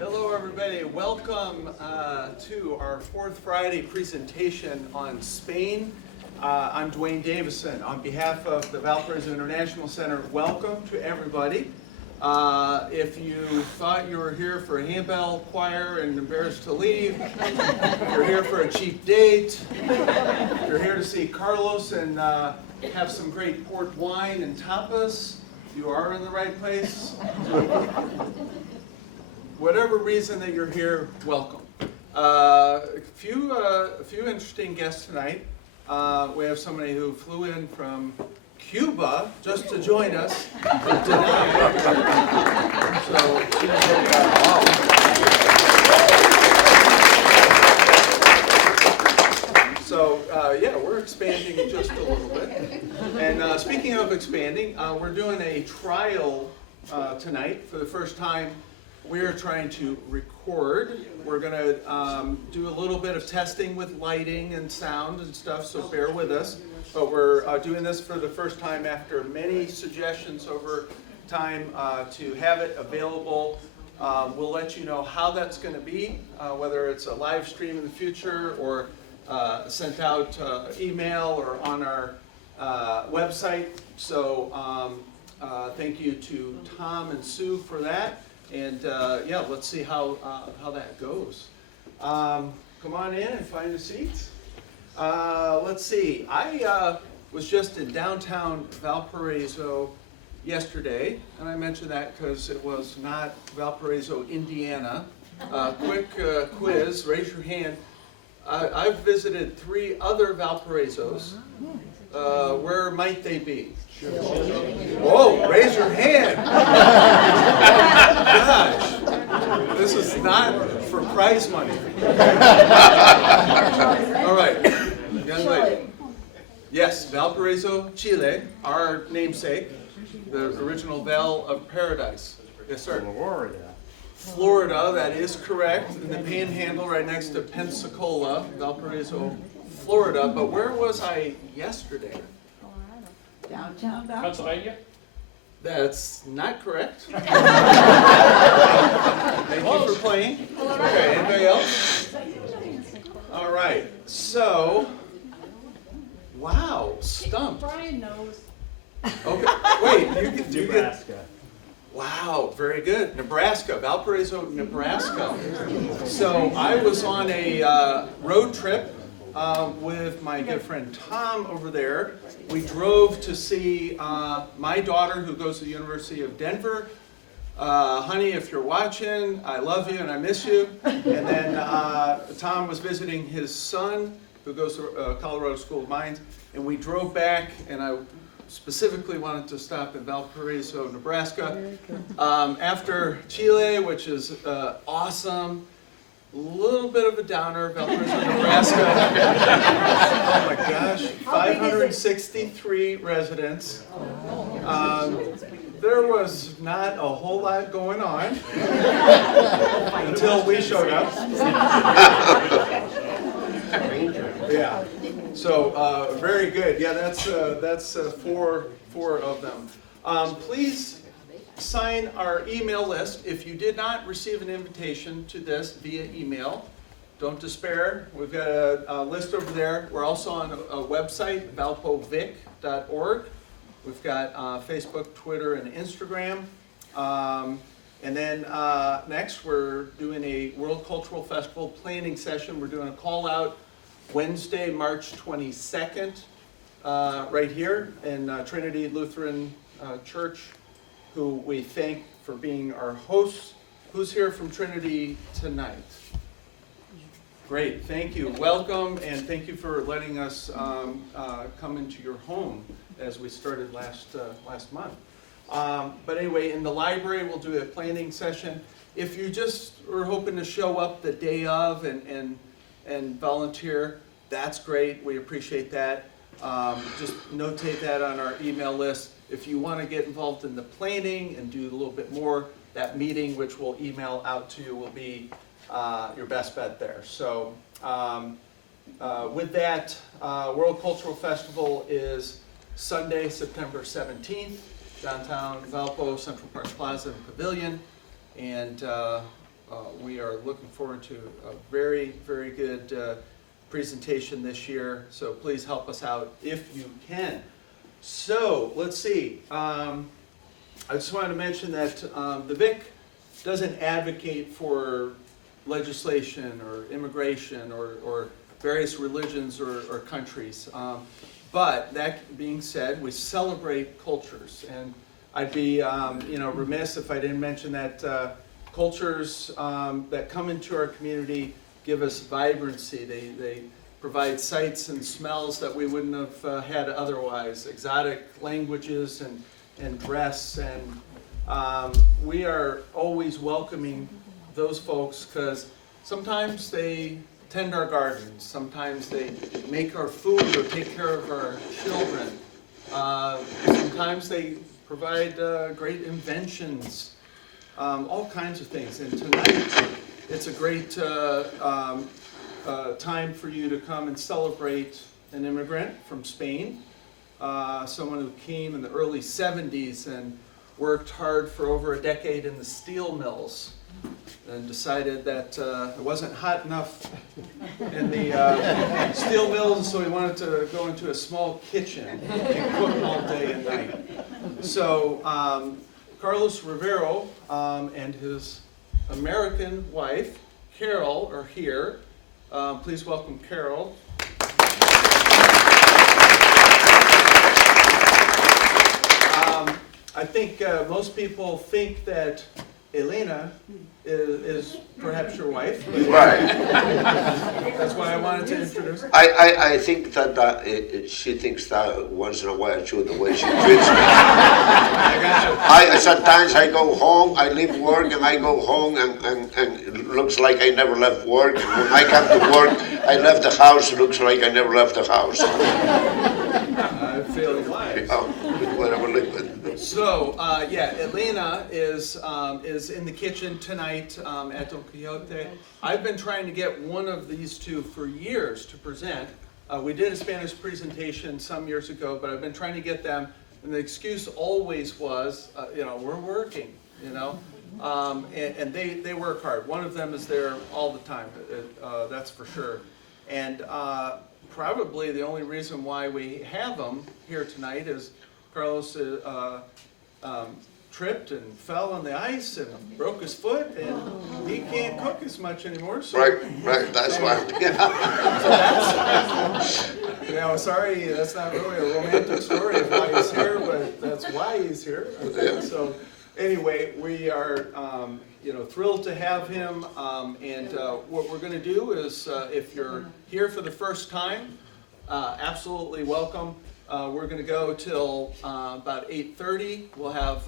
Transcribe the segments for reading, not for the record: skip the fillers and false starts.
Hello everybody, welcome to our Fourth Friday presentation on Spain. I'm Dwayne Davison. On behalf of the Valparaiso International Center, welcome to everybody. If you thought you were here for a handbell choir and embarrassed to leave, if you're here for a cheap date, if you're here to see Carlos and have some great port wine and tapas, you are in the right place. Whatever reason that you're here, welcome. A few interesting guests tonight. We have somebody who flew in from Cuba just to join us. Yeah, we're expanding just a little bit. And speaking of expanding, we're doing a trial tonight for the first time. We are trying to record. We're going to do a little bit of testing with lighting and sound and stuff, so bear with us. But we're doing this for the first time after many suggestions over time to have it available. We'll let you know how that's going to be, whether it's a live stream in the future or sent out email or on our website. So thank you to Tom and Sue for that. And yeah, let's see how that goes. Come on in and find a seat. Let's see. I was just in downtown Valparaiso yesterday, and I mentioned that because it was not Valparaiso, Indiana. Quick quiz, raise your hand. I've visited 3 other Valparaisos. Where might they be? Whoa, raise your hand. Gosh, this is not for prize money. All right, young lady. Yes, Valparaiso, Chile, our namesake, the original Val of Paradise. Yes, sir. Florida, that is correct. In the Panhandle, right next to Pensacola, Valparaiso, Florida. But where was I yesterday? Downtown Pennsylvania? That's not correct. Thank you for playing. Okay, anybody else? All right, so, wow, stumped. Brian knows. Okay, wait, you get Nebraska. Wow, very good. Nebraska, Valparaiso, Nebraska. So I was on a road trip with my good friend Tom over there. We drove to see my daughter who goes to the University of Denver. Honey, if you're watching, I love you and I miss you. And then Tom was visiting his son who goes to Colorado School of Mines. And we drove back, and I specifically wanted to stop in Valparaiso, Nebraska. After Chile, which is awesome, a little bit of a downer, Valparaiso, Nebraska. Oh my gosh, 563 residents. There was not a whole lot going on until we showed up. Yeah. So very good. Yeah, that's 4 of them. Please sign our email list. If you did not receive an invitation to this via email, don't despair. We've got a list over there. We're also on a website, valpovic.org. We've got Facebook, Twitter, and Instagram. And then next, we're doing a World Cultural Festival planning session. We're doing a call out Wednesday, March 22nd, right here in Trinity Lutheran Church, who we thank for being our hosts. Who's here from Trinity tonight? Great, thank you. Welcome, and thank you for letting us come into your home as we started last month. But anyway, in the library, we'll do a planning session. If you just are hoping to show up the day of and volunteer, that's great. We appreciate that. Just notate that on our email list. If you want to get involved in the planning and do a little bit more, that meeting, which we'll email out to you, will be your best bet there. So with that, World Cultural Festival is Sunday, September 17th, downtown Valpo, Central Park Plaza and Pavilion. And looking forward to a very, very good presentation this year. So please help us out if you can. So let's see. I just wanted to mention that the VIC doesn't advocate for legislation or immigration or various religions or countries. But that being said, we celebrate cultures, and I'd be remiss if I didn't mention that cultures that come into our community give us vibrancy. They provide sights and smells that we wouldn't have had otherwise, exotic languages and dress, and we are always welcoming those folks because sometimes they tend our gardens, sometimes they make our food or take care of our children, sometimes they provide great inventions, all kinds of things. And tonight it's a great time for you to come and celebrate an immigrant from Spain, someone who came in the early 70s and worked hard for over a decade in the steel mills and decided that it wasn't hot enough in the steel mills, so he wanted to go into a small kitchen and cook all day and night. So Carlos Rivero and his American wife, Carol, are here. Please welcome Carol. I think most people think that Elena is perhaps your wife. Right. That's why I wanted to introduce her. I think that she thinks that once in a while too, the way she treats me. I got you. Sometimes I go home, I leave work and I go home and it looks like I never left work. When I come to work, I left the house, it looks like I never left the house. I feel your life. Whatever. So, Elena is in the kitchen tonight at Don Quijote. I've been trying to get one of these two for years to present. We did a Spanish presentation some years ago, but I've been trying to get them, and the excuse always was, we're working, and they work hard. One of them is there all the time, that's for sure. And probably the only reason why we have them here tonight is Carlos tripped and fell on the ice and broke his foot, and he can't cook as much anymore. So, Right, that's why. Sorry, that's not really a romantic story of why he's here, but that's why he's here. Okay, so anyway, we are thrilled to have him, and what we're going to do is, if you're here for the first time, absolutely welcome. We're going to go till about 8:30. We'll have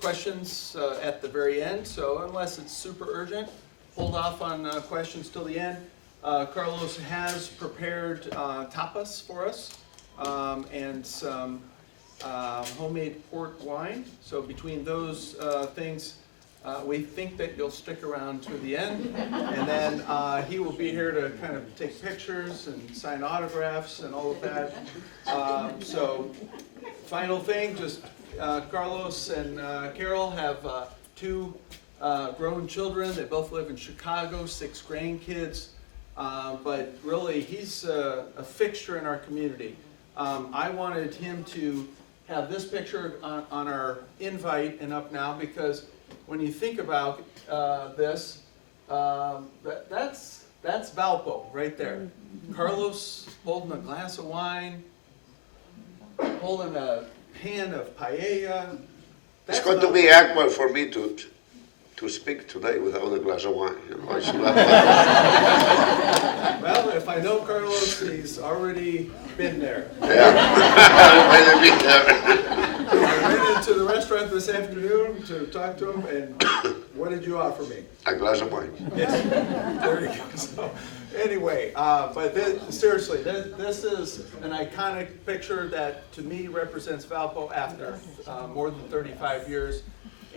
questions at the very end, so unless it's super urgent, hold off on questions till the end. Carlos has prepared tapas for us and some homemade port wine. So between those things, we think that you'll stick around to the end, and then he will be here to kind of take pictures and sign autographs and all of that. So final thing, just Carlos and Carol have two grown children. They both live in Chicago, 6 grandkids, but really he's a fixture in our community. I wanted him to have this picture on our invite and up now because when you think about this, that's Valpo right there. Carlos holding a glass of wine, holding a pan of paella. It's going to be awkward for me to speak today without a glass of wine. Well, if I know Carlos, he's already been there. Yeah. I went into the restaurant this afternoon to talk to him, and what did you offer me? A glass of wine. Yes, there you go. So, anyway, but seriously, this is an iconic picture that to me represents Valpo after more than 35 years.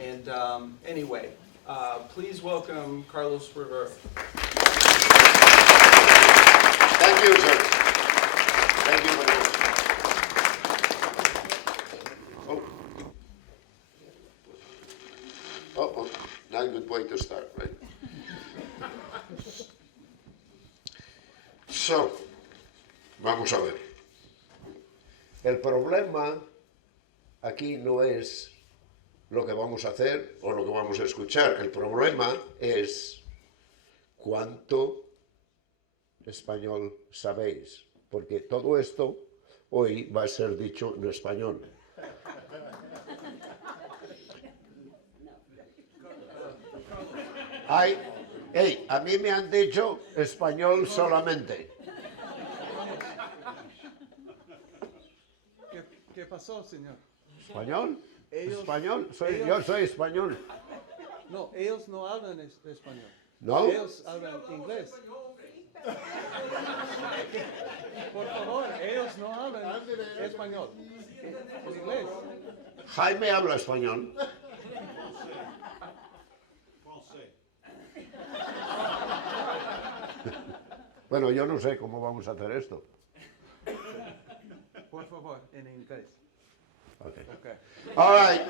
And anyway, please welcome Carlos Rivero. Thank you, sir. Thank you very much. Oh, not a good way to start, right? So, vamos a ver. El problema aquí no es lo que vamos a hacer o lo que vamos a escuchar. El problema es cuánto español sabéis. Porque todo esto hoy va a ser dicho en español. A mí me han dicho español solamente. ¿Qué pasó, señor? ¿Español? Ellos- ¿Español? ellos- Yo soy español. No, ellos no hablan español. ¿No? Ellos hablan inglés. Por favor, ellos no hablan español. En inglés. Jaime habla español. Bueno, yo no sé cómo vamos a hacer esto. Por favor, en inglés. Okay. Okay. All right.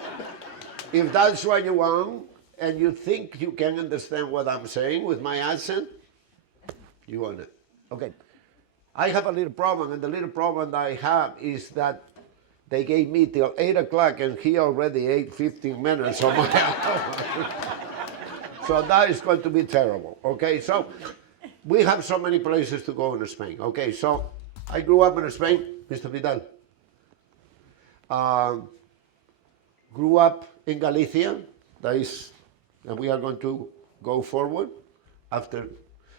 If that's what you want, and you think you can understand what I'm saying with my accent, you want it. Okay. I have a little problem, and the little problem that I have is that they gave me till 8 o'clock, and he already ate 15 minutes of my hour. So that is going to be terrible. Okay, so we have so many places to go in Spain. Okay, so I grew up in Spain, Mr. Vidal. Grew up in Galicia, that is, and we are going to go forward after.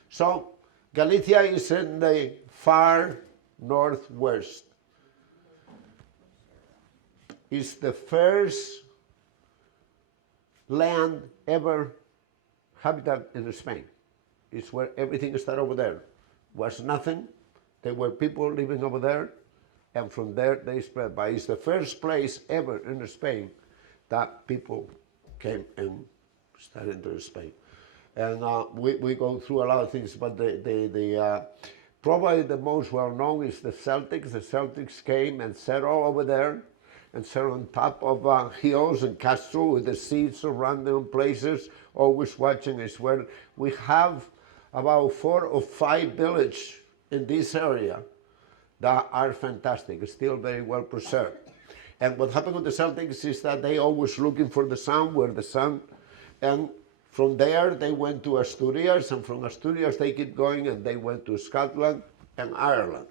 So, Galicia is in the far northwest. It's the first land ever habited in Spain. It's where everything started over there. Was nothing. There were people living over there, and from there they spread. But it's the first place ever in Spain that people came and started into Spain. And we go through a lot of things, but probably the most well known is the Celtics. The Celtics came and settled over there, and settled on top of hills and castles with the seas around them places, always watching. Is where we have about 4 or 5 villages in this area that are fantastic, still very well preserved. And what happened with the Celtics is that they always looking for the sun, where the sun, and from there they went to Asturias, and from Asturias they keep going and they went to Scotland and Ireland.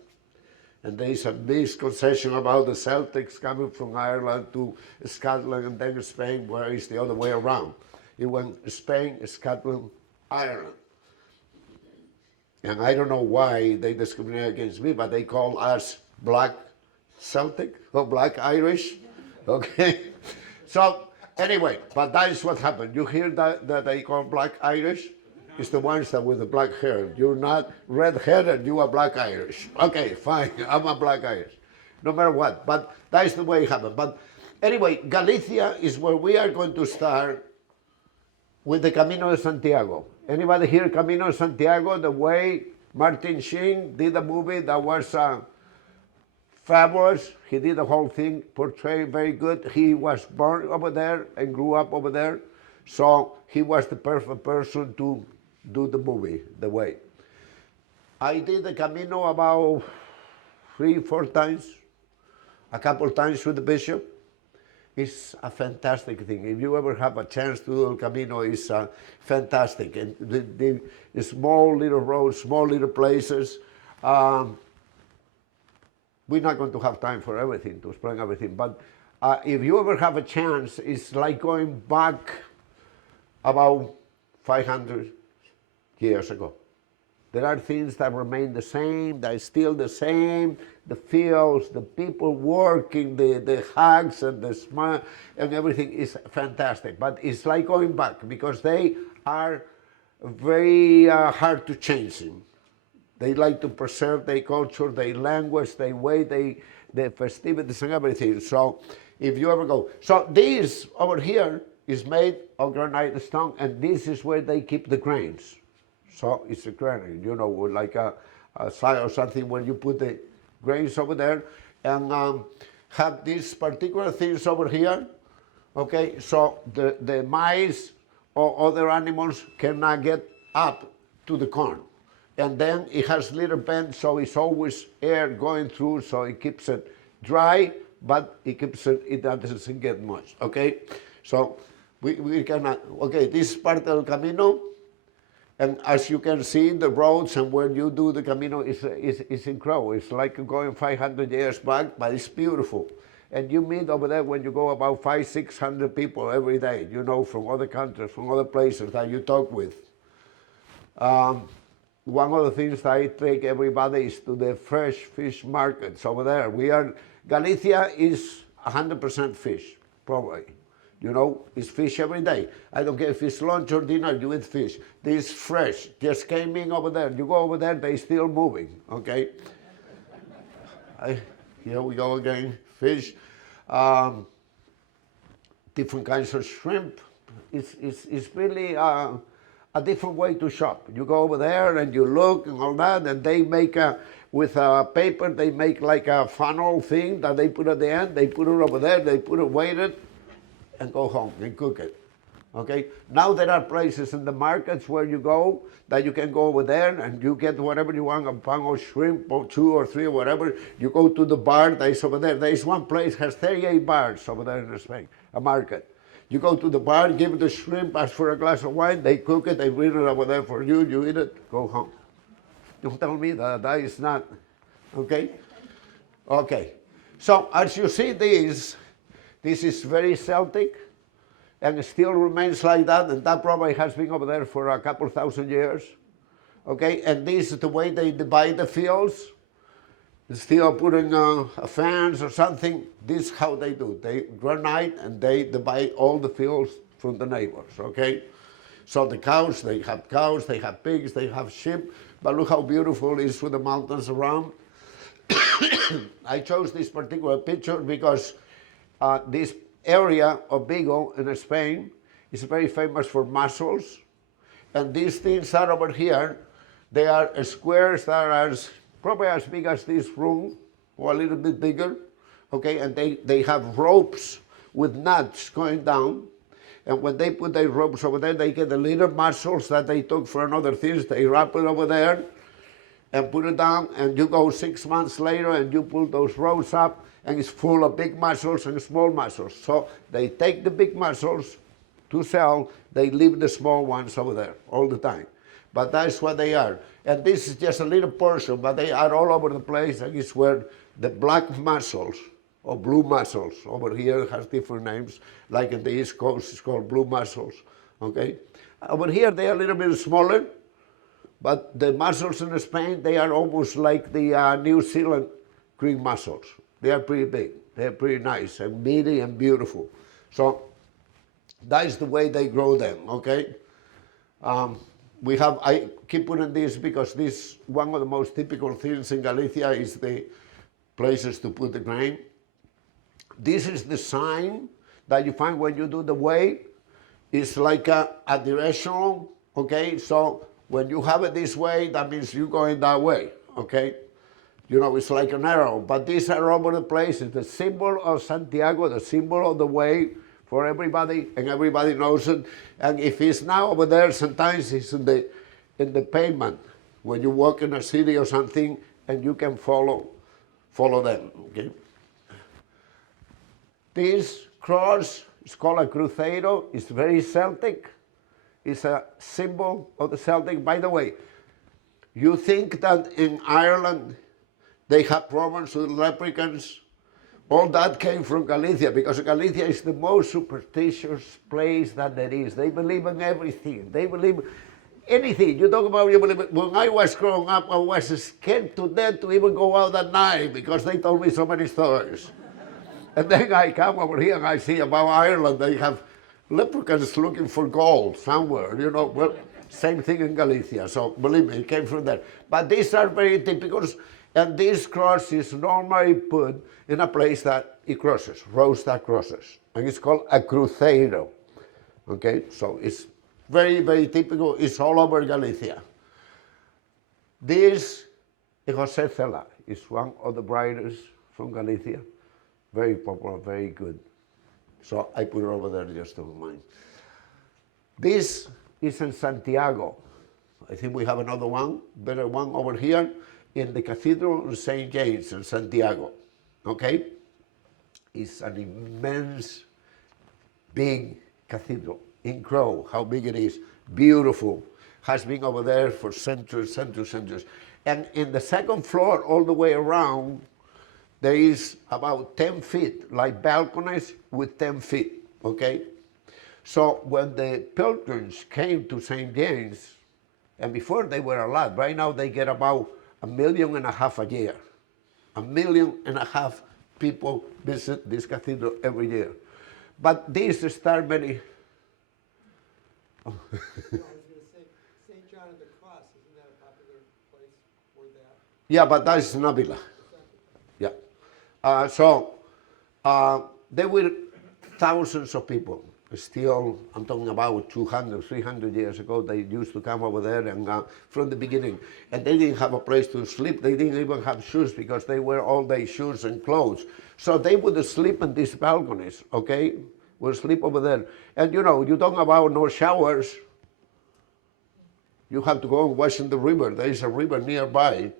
And there is a misconception about the Celtics coming from Ireland to Scotland and then Spain, where it's the other way around. It went Spain, Scotland, Ireland. And I don't know why they discriminate against me, but they call us black Celtic or black Irish. Okay? So, anyway, but that is what happened. You hear that they call black Irish? It's the ones that with the black hair. You're not red-headed, you are black Irish. Okay, fine, I'm a black Irish. No matter what, but that is the way it happened. But anyway, Galicia is where we are going to start with the Camino de Santiago. Anybody here Camino de Santiago, the way Martin Sheen did a movie that was fabulous. He did the whole thing, portrayed very good. He was born over there and grew up over there. So he was the perfect person to do the movie, the way. I did the Camino about 3, 4 times, a couple times with the bishop. It's a fantastic thing. If you ever have a chance to do El Camino, it's fantastic. And the small little roads, small little places. We're not going to have time for everything, to explain everything. But if you ever have a chance, it's like going back about 500 years ago. There are things that remain the same, that are still the same, the fields, the people working, the hugs and the smile and everything is fantastic. But it's like going back because they are very hard to change in. They like to preserve their culture, their language, their way, their festivities and everything. So if you ever go. So this over here is made of granite stone, and this is where they keep the grains. So it's a granary, you know, like a side or something where you put the grains over there and have these particular things over here, okay? So the mice or other animals cannot get up to the corn. and then it has little vents, so it's always air going through, so it keeps it dry, but it doesn't get much, okay? So we can, okay, this is part del camino, and as you can see, the roads and where you do the camino is incredible. It's like going 500 years back, but it's beautiful. And you meet over there when you go about 500-600 people every day, you know, from other countries, from other places that you talk with. One of the things that I take everybody is to the fresh fish markets over there. Galicia is 100% fish, probably. You know, it's fish every day. I don't care if it's lunch or dinner, you eat fish. This is fresh, just came in over there. You go over there, they're still moving, okay? Here we go again, fish. Different kinds of shrimp. It's really a different way to shop. You go over there and you look and all that, and they make with paper, they make like a funnel thing that they put at the end. They put it over there, they put it weighted, and go home and cook it. Okay? Now there are places in the markets where you go that you can go over there and you get whatever you want, a pound of shrimp or 2 or 3 or whatever. You go to the bar that is over there. There is one place has 38 bars over there in Spain, a market. You go to the bar, give the shrimp, ask for a glass of wine, they cook it, they bring it over there for you, you eat it, go home. Don't tell me that is not, okay? Okay. So as you see this is very Celtic, and it still remains like that, and that probably has been over there for a couple thousand years. Okay, and this is the way they divide the fields. Instead of putting a fence or something, this is how they do. They granite and they divide all the fields from the neighbors, okay? So the cows, they have pigs, they have sheep, but look how beautiful it is with the mountains around. I chose this particular picture because this area of Vigo in Spain is very famous for mussels, and these things are over here. They are squares that are probably as big as this room or a little bit bigger, okay, and they have ropes with nuts going down, and when they put their ropes over there, they get the little mussels that they took for another things, they wrap it over there and put it down, and you go 6 months later and you pull those ropes up, and it's full of big mussels and small mussels. So they take the big mussels to sell, they leave the small ones over there all the time. But that's what they are. And this is just a little portion, but they are all over the place, and it's where the black mussels, or blue mussels, over here has different names, like in the East Coast it's called blue mussels, okay? Over here they are a little bit smaller, but the mussels in Spain, they are almost like the New Zealand green mussels. They are pretty big, they're pretty nice and meaty and beautiful. So that's the way they grow them, okay? I keep putting this because this, one of the most typical things in Galicia is the places to put the grain. This is the sign that you find when you do the way. It's like a directional, okay? So when you have it this way, that means you're going that way, okay? You know, it's like an arrow, but these are all over the place. It's the symbol of Santiago, the symbol of the way for everybody, and everybody knows it. And if it's now over there, sometimes it's in the pavement, when you walk in a city or something, and you can follow them, okay? This cross is called a cruzeiro. It's very Celtic. It's a symbol of the Celtic. By the way, you think that in Ireland they have problems with leprechauns? All that came from Galicia, because Galicia is the most superstitious place that there is. They believe in everything. They believe anything. You talk about, you believe it. When I was growing up, I was scared to death to even go out at night because they told me so many stories. And then I come over here and I see about Ireland, they have leprechauns looking for gold somewhere, you know. Well, same thing in Galicia, so believe me, it came from there. But these are very typical, and this cross is normally put in a place that it crosses, roads that crosses, and it's called a cruzeiro, okay? So it's very, very typical, it's all over Galicia. This is José Cela, is one of the writers from Galicia, very popular, very good. So I put it over there just to remind. This is in Santiago. I think we have another one, better one over here in the Cathedral of St. James in Santiago. Okay? It's an immense, big cathedral. Incredible how big it is. Beautiful. Has been over there for centuries. And in the second floor, all the way around, there is about 10 feet, like balconies with 10 feet, okay? So when the pilgrims came to St. James, and before they were a lot, right now they get about 1.5 million a year. 1.5 million people visit this cathedral every year. But these start many. I was going to say, St. John of the Cross, isn't that a popular place for that? Yeah, but that is Nabila. Yeah. There were thousands of people. Still, I'm talking about 200, 300 years ago, they used to come over there and from the beginning. And they didn't have a place to sleep. They didn't even have shoes because they wear all day shoes and clothes. So they would sleep in these balconies, okay? Would sleep over there. And you know, you talk about no showers. You have to go and wash in the river. There is a river nearby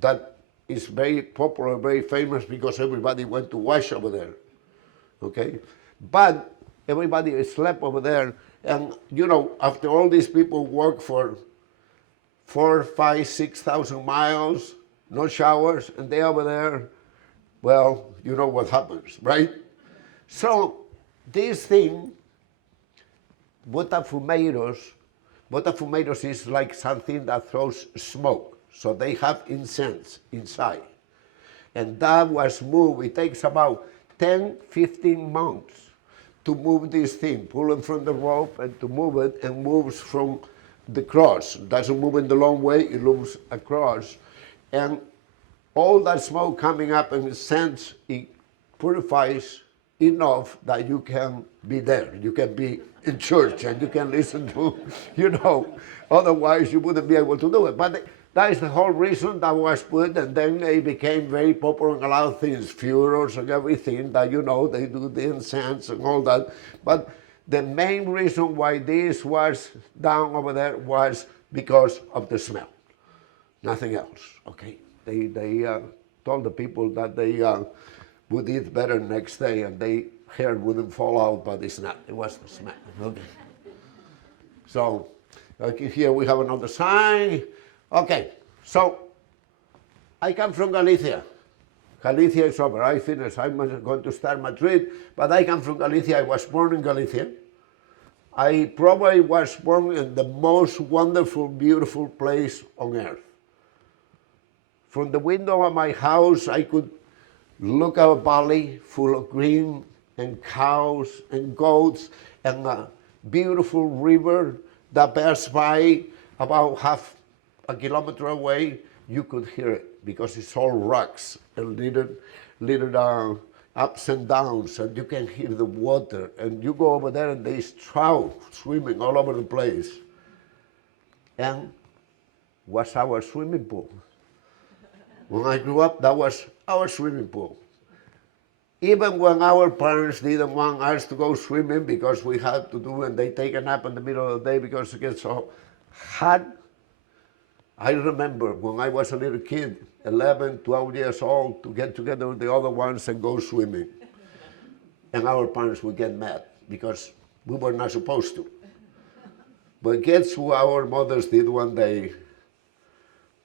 that is very popular, very famous because everybody went to wash over there, okay? But everybody slept over there, and you know, after all these people work for 4,000, 5,000, 6,000 miles, no showers, and they over there, well, you know what happens, right? So this thing, botafumeros is like something that throws smoke. So they have incense inside. And that was moved. It takes about 10, 15 months to move this thing, pull it from the rope and to move it, and moves from the cross. It doesn't move in the long way, it moves across. And all that smoke coming up in incense, it purifies enough that you can be there. You can be in church and you can listen to, you know, otherwise you wouldn't be able to do it. But that is the whole reason that was put, and then it became very popular in a lot of things, funerals and everything that, you know, they do the incense and all that. But the main reason why this was down over there was because of the smell, nothing else, okay? They told the people that they would eat better next day and their hair wouldn't fall out, but it's not, it was the smell, okay? So, like here we have another sign. Okay, so I come from Galicia. Galicia is over, I finished. I'm going to start Madrid, but I come from Galicia. I was born in Galicia. I probably was born in the most wonderful, beautiful place on earth. From the window of my house, I could look at a valley full of green and cows and goats and a beautiful river that passed by about half a kilometer away. You could hear it because it's all rocks and little ups and downs, and you can hear the water. And you go over there and there's trout swimming all over the place. And was our swimming pool. When I grew up, that was our swimming pool. Even when our parents didn't want us to go swimming because we had to do, and they take a nap in the middle of the day because it gets so hot. I remember when I was a little kid, 11, 12 years old, to get together with the other ones and go swimming. And our parents would get mad because we were not supposed to. But guess what our mothers did one day?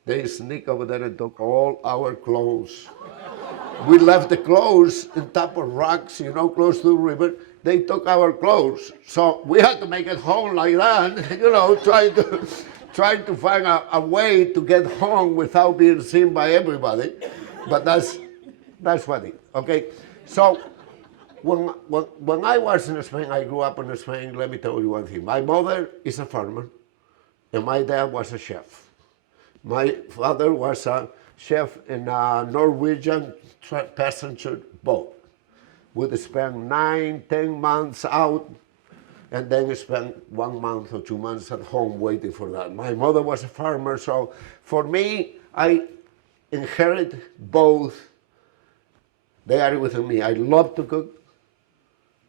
They sneak over there and took all our clothes. We left the clothes on top of rocks, you know, close to the river. They took our clothes. So we had to make it home like that, you know, trying to find a way to get home without being seen by everybody. But that's funny, okay? So when I was in Spain, I grew up in Spain, let me tell you one thing. My mother is a farmer, and my dad was a chef. My father was a chef in a Norwegian passenger boat. We'd spend 9, 10 months out, and then spend 1 month or 2 months at home waiting for that. My mother was a farmer, so for me, I inherit both. They are within me. I love to cook,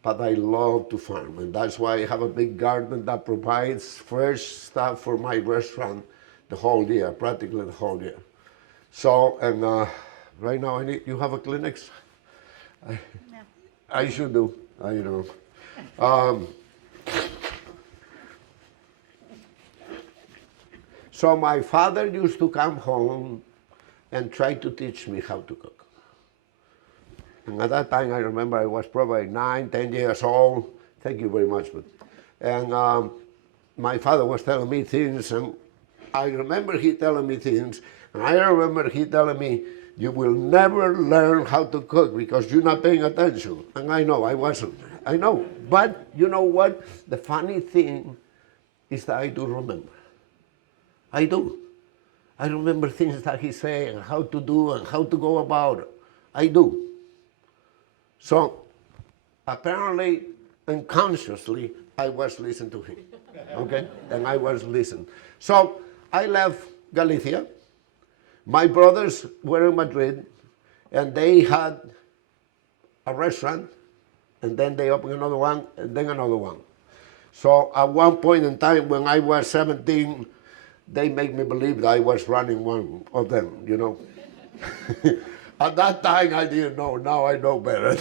but I love to farm, and that's why I have a big garden that provides fresh stuff for my restaurant. the whole year, practically the whole year. So, and right now you have a Kleenex? I should do, I know. So my father used to come home and try to teach me how to cook. And at that time, I remember I was probably 9, 10 years old. Thank you very much. And my father was telling me things, and I remember he telling me things, and I remember he telling me, you will never learn how to cook because you're not paying attention. And I know, I wasn't. I know. But you know what? The funny thing is that I do remember. I do. I remember things that he said and how to do and how to go about it. I do. So apparently, unconsciously, I was listening to him. Okay? And I was listening. So I left Galicia. My brothers were in Madrid, and they had a restaurant, and then they opened another one, and then another one. So at one point in time, when I was 17, they made me believe that I was running one of them, you know. At that time, I didn't know. Now I know better.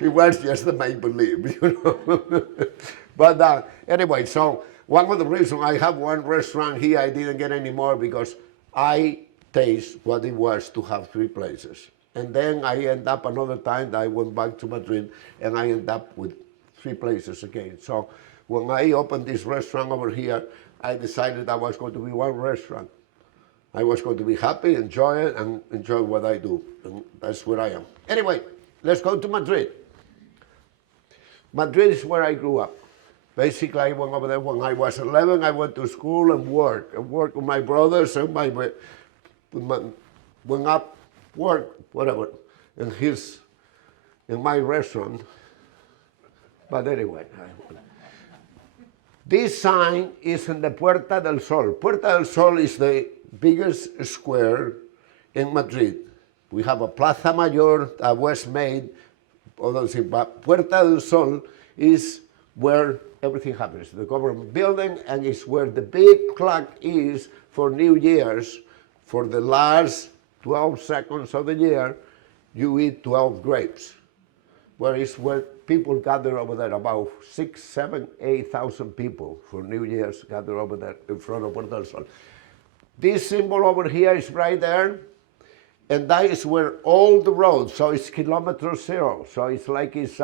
It was just the make-believe, you know. But anyway, so one of the reasons I have one restaurant here, I didn't get any more because I taste what it was to have 3 places. And then I end up another time that I went back to Madrid and I end up with 3 places again. So when I opened this restaurant over here, I decided I was going to be one restaurant. I was going to be happy, enjoy it, and enjoy what I do. And that's where I am. Anyway, let's go to Madrid. Madrid is where I grew up. Basically, I went over there when I was 11. I went to school and worked with my brothers and went up, work, whatever, in my restaurant. But anyway, this sign is in the Puerta del Sol. Puerta del Sol is the biggest square in Madrid. We have a Plaza Mayor that was made, but Puerta del Sol is where everything happens. The government building, and it's where the big clock is for New Year's. For the last 12 seconds of the year, you eat 12 grapes. Where is where people gather over there, about 6, 7, 8,000 people for New Year's gather over there in front of Puerta del Sol. This symbol over here is right there, and that is where all the roads, so it's kilometer 0, so it's like it's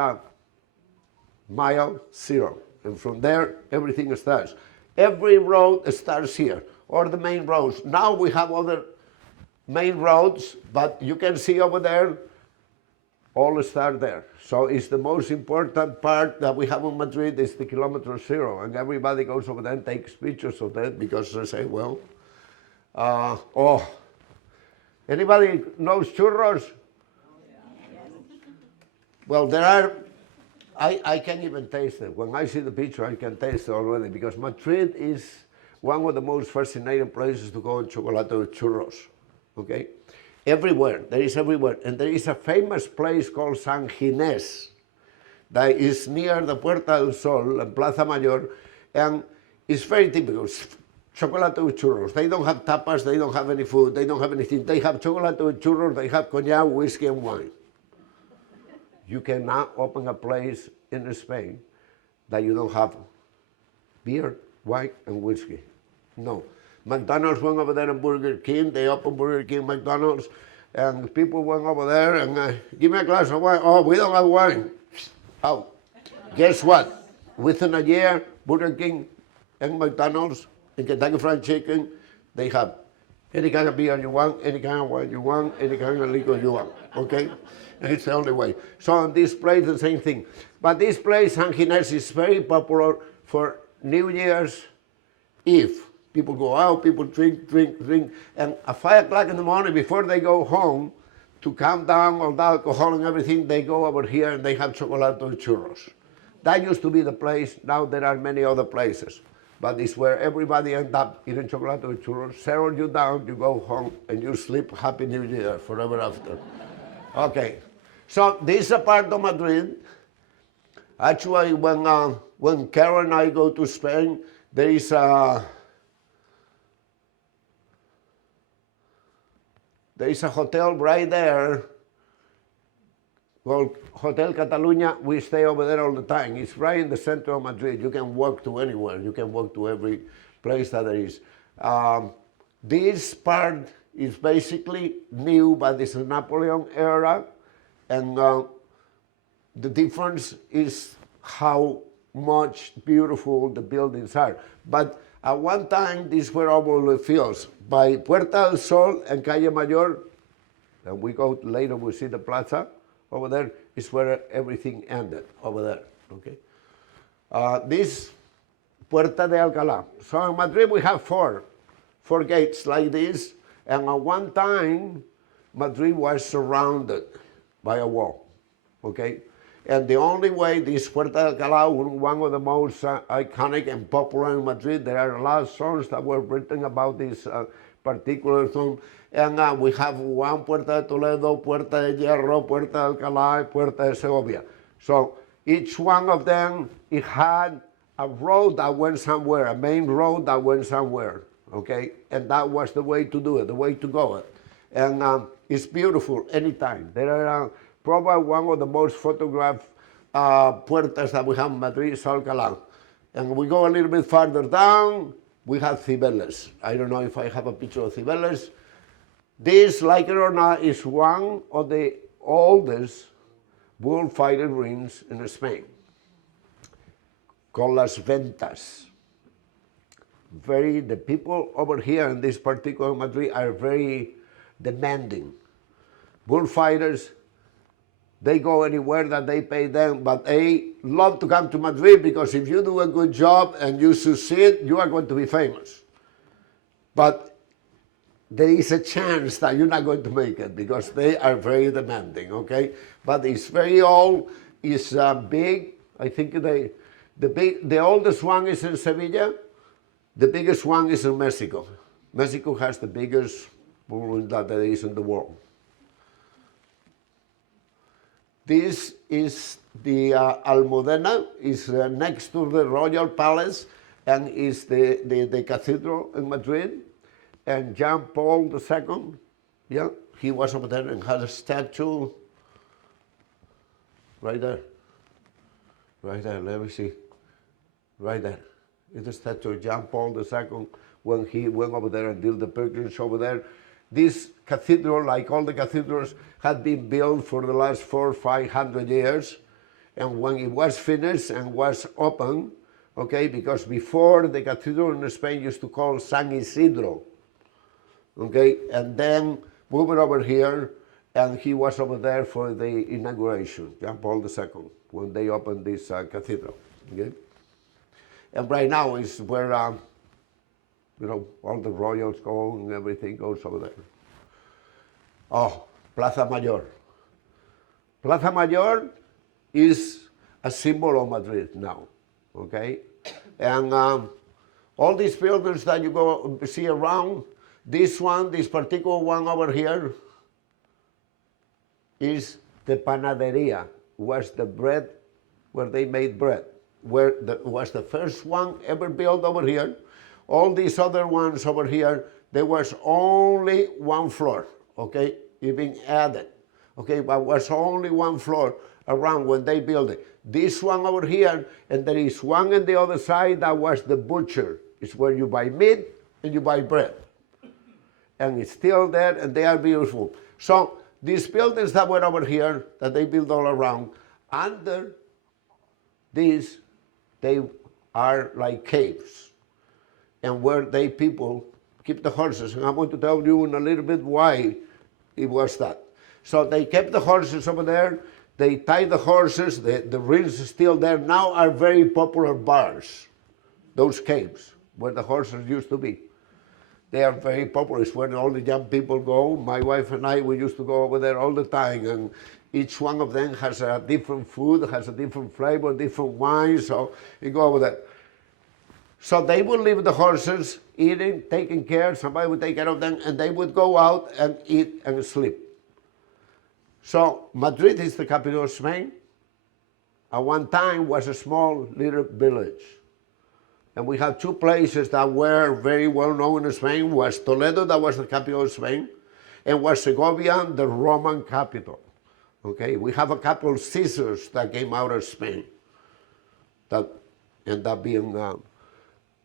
mile 0, and from there everything starts. Every road starts here, or the main roads. Now we have other main roads, but you can see over there, all start there. So it's the most important part that we have in Madrid is the kilometer 0, and everybody goes over there and takes pictures of that because they say, well, anybody knows churros? Well, there are, I can't even taste it. When I see the picture, I can taste it already because Madrid is one of the most fascinating places to go and chocolate with churros, okay? Everywhere, there is everywhere. And there is a famous place called San Ginés that is near the Puerta del Sol and Plaza Mayor, and it's very typical. Chocolate with churros. They don't have tapas, they don't have any food, they don't have anything. They have chocolate with churros, they have cognac, whiskey, and wine. You cannot open a place in Spain that you don't have beer, wine, and whiskey. No. McDonald's went over there and Burger King, they opened Burger King, McDonald's, and people went over there and give me a glass of wine. Oh, we don't have wine. Oh, guess what? Within a year, Burger King and McDonald's and Kentucky Fried Chicken, they have any kind of beer you want, any kind of wine you want, any kind of liquor you want, okay? And it's the only way. So in this place, the same thing. But this place, San Ginés, is very popular for New Year's Eve. People go out, people drink, and at 5 o'clock in the morning, before they go home, to calm down all the alcohol and everything, they go over here and they have chocolate with churros. That used to be the place. Now there are many other places. But it's where everybody ends up eating chocolate with churros, settle you down, you go home, and you sleep Happy New Year forever after. Okay, so this is a part of Madrid. Actually, when Carol and I go to Spain, there is a There is a hotel right there called Hotel Catalunya. We stay over there all the time. It's right in the center of Madrid. You can walk to anywhere. You can walk to every place that there is. This part is basically new, but it's a Napoleon era, and the difference is how much beautiful the buildings are. But at one time, these were all the fields. By Puerta del Sol and Calle Mayor, and we go later, we see the plaza over there, is where everything ended, over there, okay? This Puerta de Alcalá. So in Madrid, we have four gates like this, and at one time, Madrid was surrounded by a wall, okay? And the only way this Puerta de Alcalá, one of the most iconic and popular in Madrid, there are a lot of songs that were written about this particular song. And we have one Puerta de Toledo, Puerta de Hierro, Puerta de Alcalá, Puerta de Segovia. So each one of them, it had a road that went somewhere, a main road that went somewhere, okay? And that was the way to do it, the way to go. And it's beautiful anytime. There are probably one of the most photographed puertas that we have in Madrid is Alcalá. And we go a little bit farther down, we have Cibeles. I don't know if I have a picture of Cibeles. This, like it or not, is one of the oldest bullfighting rings in Spain, called Las Ventas. The people over here in this particular Madrid are very demanding. Bullfighters, they go anywhere that they pay them, but they love to come to Madrid because if you do a good job and you succeed, you are going to be famous. But there is a chance that you're not going to make it because they are very demanding, okay? But it's very old, it's big. I think the oldest one is in Sevilla, the biggest one is in Mexico. Mexico has the biggest bull that there is in the world. This is the Almudena, is next to the Royal Palace, and is the cathedral in Madrid. And John Paul II, yeah, he was over there and had a statue right there. Right there, let me see. Right there. It's a statue of John Paul II when he went over there and did the pilgrimage over there. This cathedral, like all the cathedrals, had been built for the last 400 or 500 years. And when it was finished and was open, okay, because before the cathedral in Spain used to call San Isidro, okay, and then moved over here, and he was over there for the inauguration, John Paul II, when they opened this cathedral, okay? And right now is where, all the royals go and everything goes over there. Oh, Plaza Mayor. Plaza Mayor is a symbol of Madrid now, okay? And all these buildings that you go see around, this particular one over here, is the panaderia, was the bread, where they made bread, was the first one ever built over here. All these other ones over here, there was only one floor, okay, even added, okay, but was only one floor around when they built it. This one over here, and there is one on the other side that was the butcher. It's where you buy meat and you buy bread. And it's still there, and they are beautiful. So these buildings that were over here, that they built all around, under these, they are like caves, and where people keep the horses. And I'm going to tell you in a little bit why it was that. So they kept the horses over there, they tied the horses, the rings still there. Now are very popular bars, those caves, where the horses used to be. They are very popular. It's where all the young people go. My wife and I, we used to go over there all the time, and each one of them has a different food, has a different flavor, different wine, so you go over there. So they would leave the horses eating, taking care, somebody would take care of them, and they would go out and eat and sleep. So Madrid is the capital of Spain. At one time was a small little village. And we have two places that were very well known in Spain. Was Toledo, that was the capital of Spain, and was Segovia the Roman capital. Okay, we have a couple of Caesars that came out of Spain that end up being,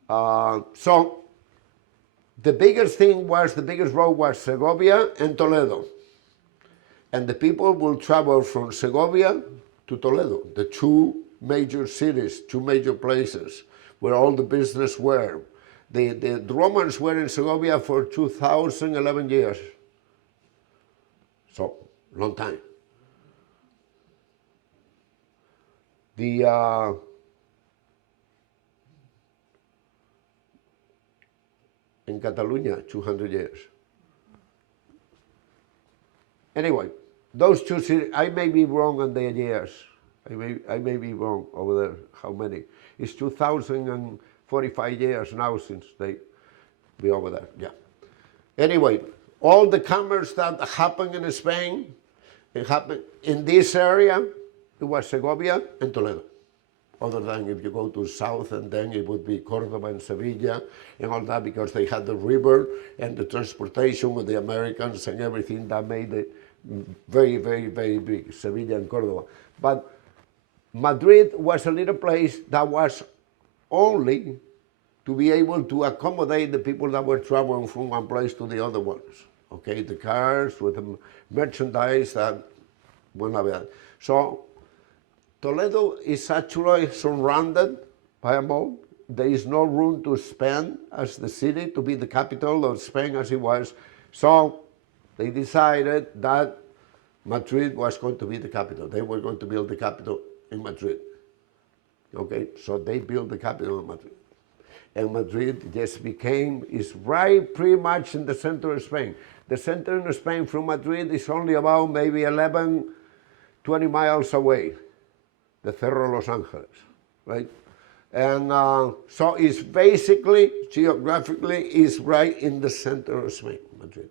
so the biggest road was Segovia and Toledo. And the people will travel from Segovia to Toledo, the two major cities, two major places where all the business were. The Romans were in Segovia for 2,011 years. So, long time. In Catalonia, 200 years. Anyway, those two cities, I may be wrong on the years. I may be wrong over there, how many. It's 2,045 years now since they be over there, yeah. Anyway, all the commerce that happened in Spain, it happened in this area, it was Segovia and Toledo. Other than if you go to south, and then it would be Cordoba and Sevilla and all that, because they had the river and the transportation with the Americans and everything that made it very, very, very big, Sevilla and Cordoba. But Madrid was a little place that was only to be able to accommodate the people that were traveling from one place to the other ones. Okay, the cars with the merchandise that went like that. So Toledo is actually surrounded by a moat. There is no room to spend as the city, to be the capital of Spain as it was. So they decided that Madrid was going to be the capital. They were going to build the capital in Madrid. Okay, so they built the capital in Madrid. And Madrid just is right pretty much in the center of Spain. The center of Spain from Madrid is only about maybe 11, 20 miles away, the Cerro Los Angeles, right? And so it's basically, geographically, is right in the center of Spain, Madrid.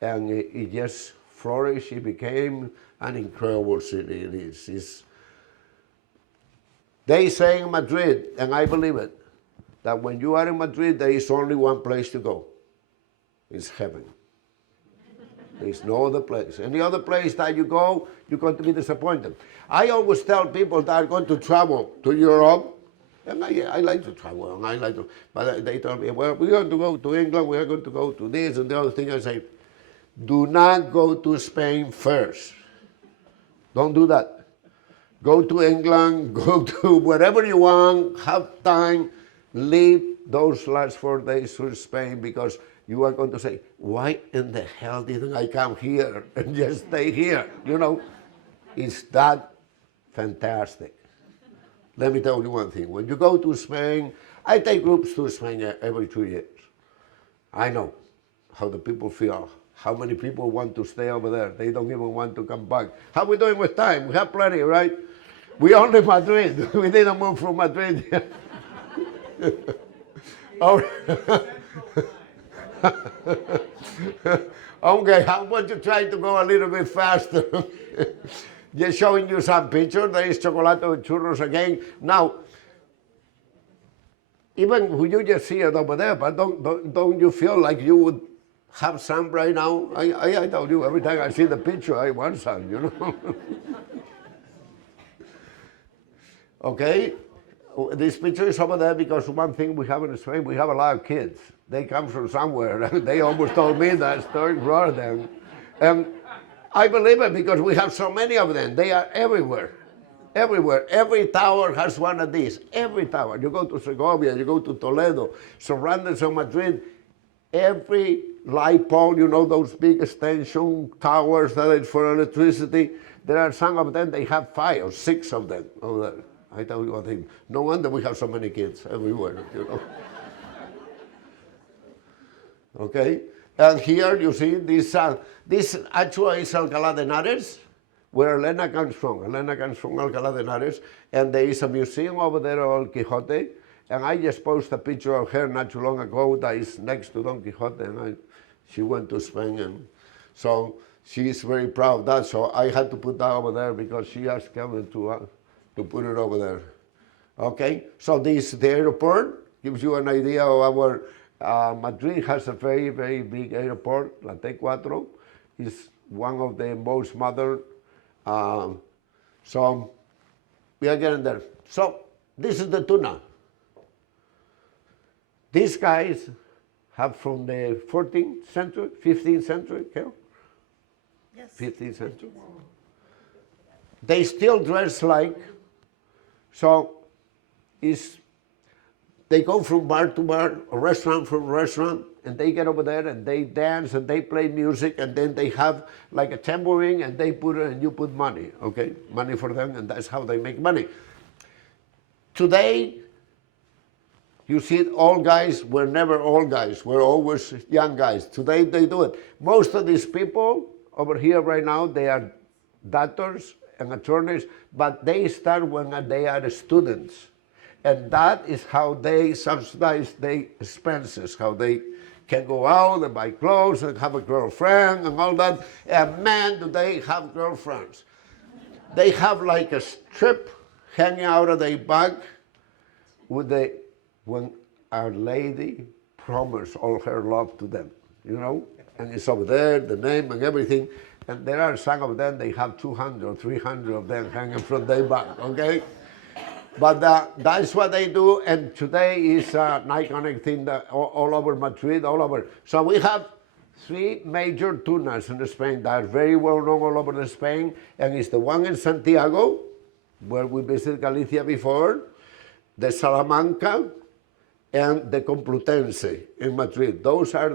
And it just flourished. It became an incredible city. It is. They say in Madrid, and I believe it, that when you are in Madrid, there is only one place to go. It's heaven. There is no other place. Any other place that you go, you're going to be disappointed. I always tell people that are going to travel to Europe, and I like to travel, and but they tell me, well, we're going to go to England, we're going to go to this and the other thing. I say, do not go to Spain first. Don't do that. Go to England, go to wherever you want, have time, leave those last 4 days to Spain, because you are going to say, why in the hell didn't I come here and just stay here? You know, it's that fantastic. Let me tell you one thing. When you go to Spain, I take groups to Spain every 2 years. I know how the people feel, how many people want to stay over there. They don't even want to come back. How are we doing with time? We have plenty, right? We only Madrid. We didn't move from Madrid yet. Oh. Okay, I want to try to go a little bit faster. Just showing you some pictures. There is chocolate with churros again. Now, even when you just see it over there, but don't you feel like you would have some right now? I tell you, every time I see the picture, I want some, you know. Okay, this picture is over there because one thing we have in Spain, we have a lot of kids. They come from somewhere. They almost told me that story brought them. And I believe it because we have so many of them. They are everywhere. Everywhere. Every tower has one of these. Every tower. You go to Segovia, you go to Toledo, surrounded of Madrid, every light pole, you know, those big extension towers that are for electricity, there are some of them, they have 5 or 6 of them over there. I tell you one thing, no wonder we have so many kids everywhere, you know. Okay, and here you see this actually is Alcalá de Henares, where Elena comes from. Elena comes from Alcalá de Henares, and there is a museum over there of Don Quijote, and I just posted a picture of her not too long ago that is next to Don Quijote, and she went to Spain, and so she's very proud of that, so I had to put that over there because she asked Kevin to put it over there. Okay, so the airport gives you an idea of our, Madrid has a very, very big airport, La T4, is one of the most modern. So we are getting there. So this is the tuna. These guys have from the 14th century, 15th century, Carol? Yes. 15th century. They still dress like, so they go from bar to bar, or restaurant from restaurant, and they get over there and they dance and they play music, and then they have like a tambourine and they put it and you put money, okay? Money for them, and that's how they make money. Today, you see, all guys were never old guys, we're always young guys. Today they do it. Most of these people over here right now, they are doctors and attorneys, but they start when they are students. And that is how they subsidize their expenses, how they can go out and buy clothes and have a girlfriend and all that. And men today have girlfriends. They have like a strip hanging out of their back with when Our Lady promised all her love to them, you know? And it's over there, the name and everything. And there are some of them, they have 200 or 300 of them hanging from their back, okay? But that's what they do, and today is an iconic thing that all over Madrid, all over. So we have 3 major tunas in Spain that are very well known all over Spain, and it's the one in Santiago, where we visited Galicia before, the Salamanca, and the Complutense in Madrid. Those are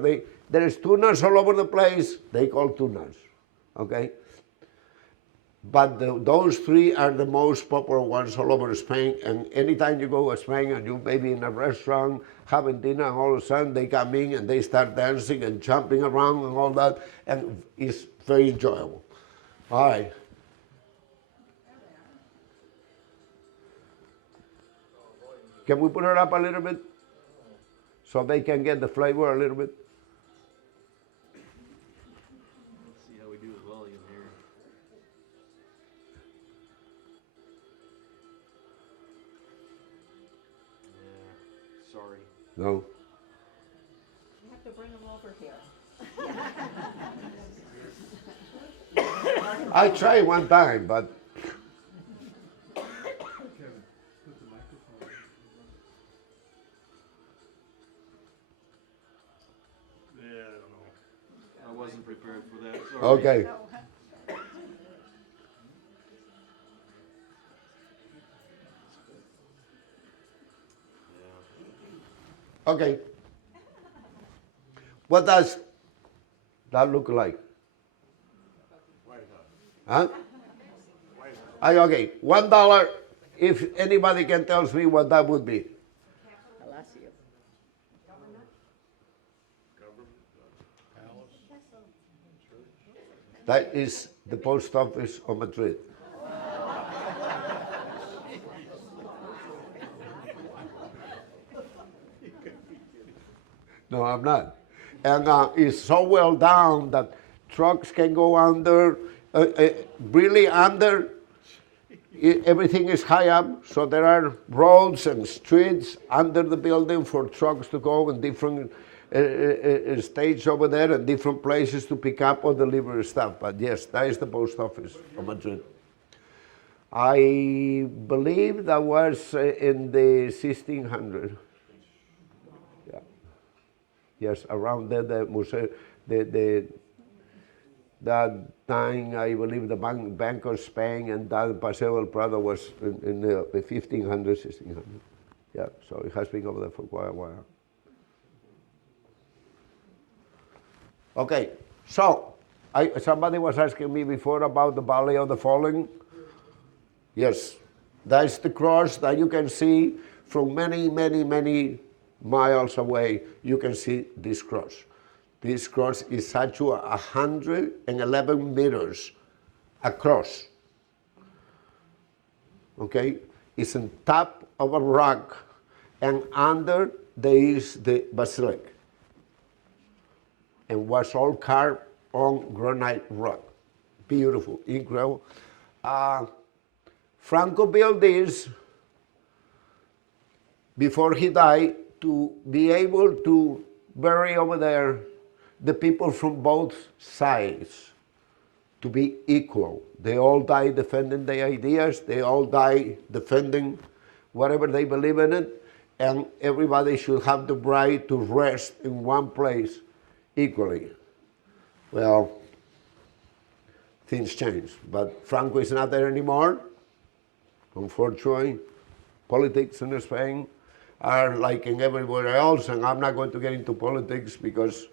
there's tunas all over the place, they call tunas, okay? But those 3 are the most popular ones all over Spain, and anytime you go to Spain and you maybe in a restaurant having dinner, and all of a sudden they come in and they start dancing and jumping around and all that, and it's very enjoyable. All right. Can we put it up a little bit so they can get the flavor a little bit? See how we do with William here. Yeah, sorry. No. You have to bring them over here. I tried one time, but Yeah, I don't know. I wasn't prepared for that. Sorry. okay. Okay. What does that look like? Huh? Okay, $1. If anybody can tell me what that would be. Palacio. That is the post office of Madrid. No, I'm not. And it's so well down that trucks can go under, really under. Everything is high up, so there are roads and streets under the building for trucks to go in different stages over there and different places to pick up or deliver stuff. But yes, that is the post office of Madrid. I believe that was in the 1600s. Yeah. Yes, around there, the museo, that time, I believe the Bank of Spain and that Paseo del Prado was in the 1500s, 1600s. Yeah, so it has been over there for quite a while. Okay, so somebody was asking me before about the Valley of the Fallen. Yes, that's the cross that you can see from many, many, many miles away. You can see this cross. This cross is actually 111 meters across. Okay, it's on top of a rock, and under there is the basilica, and was all carved on granite rock. Beautiful, incredible. Franco built this before he died to be able to bury over there the people from both sides to be equal. They all die defending their ideas, they all die defending whatever they believe in it, and everybody should have the right to rest in one place equally. Well, things change, but Franco is not there anymore. Unfortunately, politics in Spain are like in everywhere else, and I'm not going to get into politics because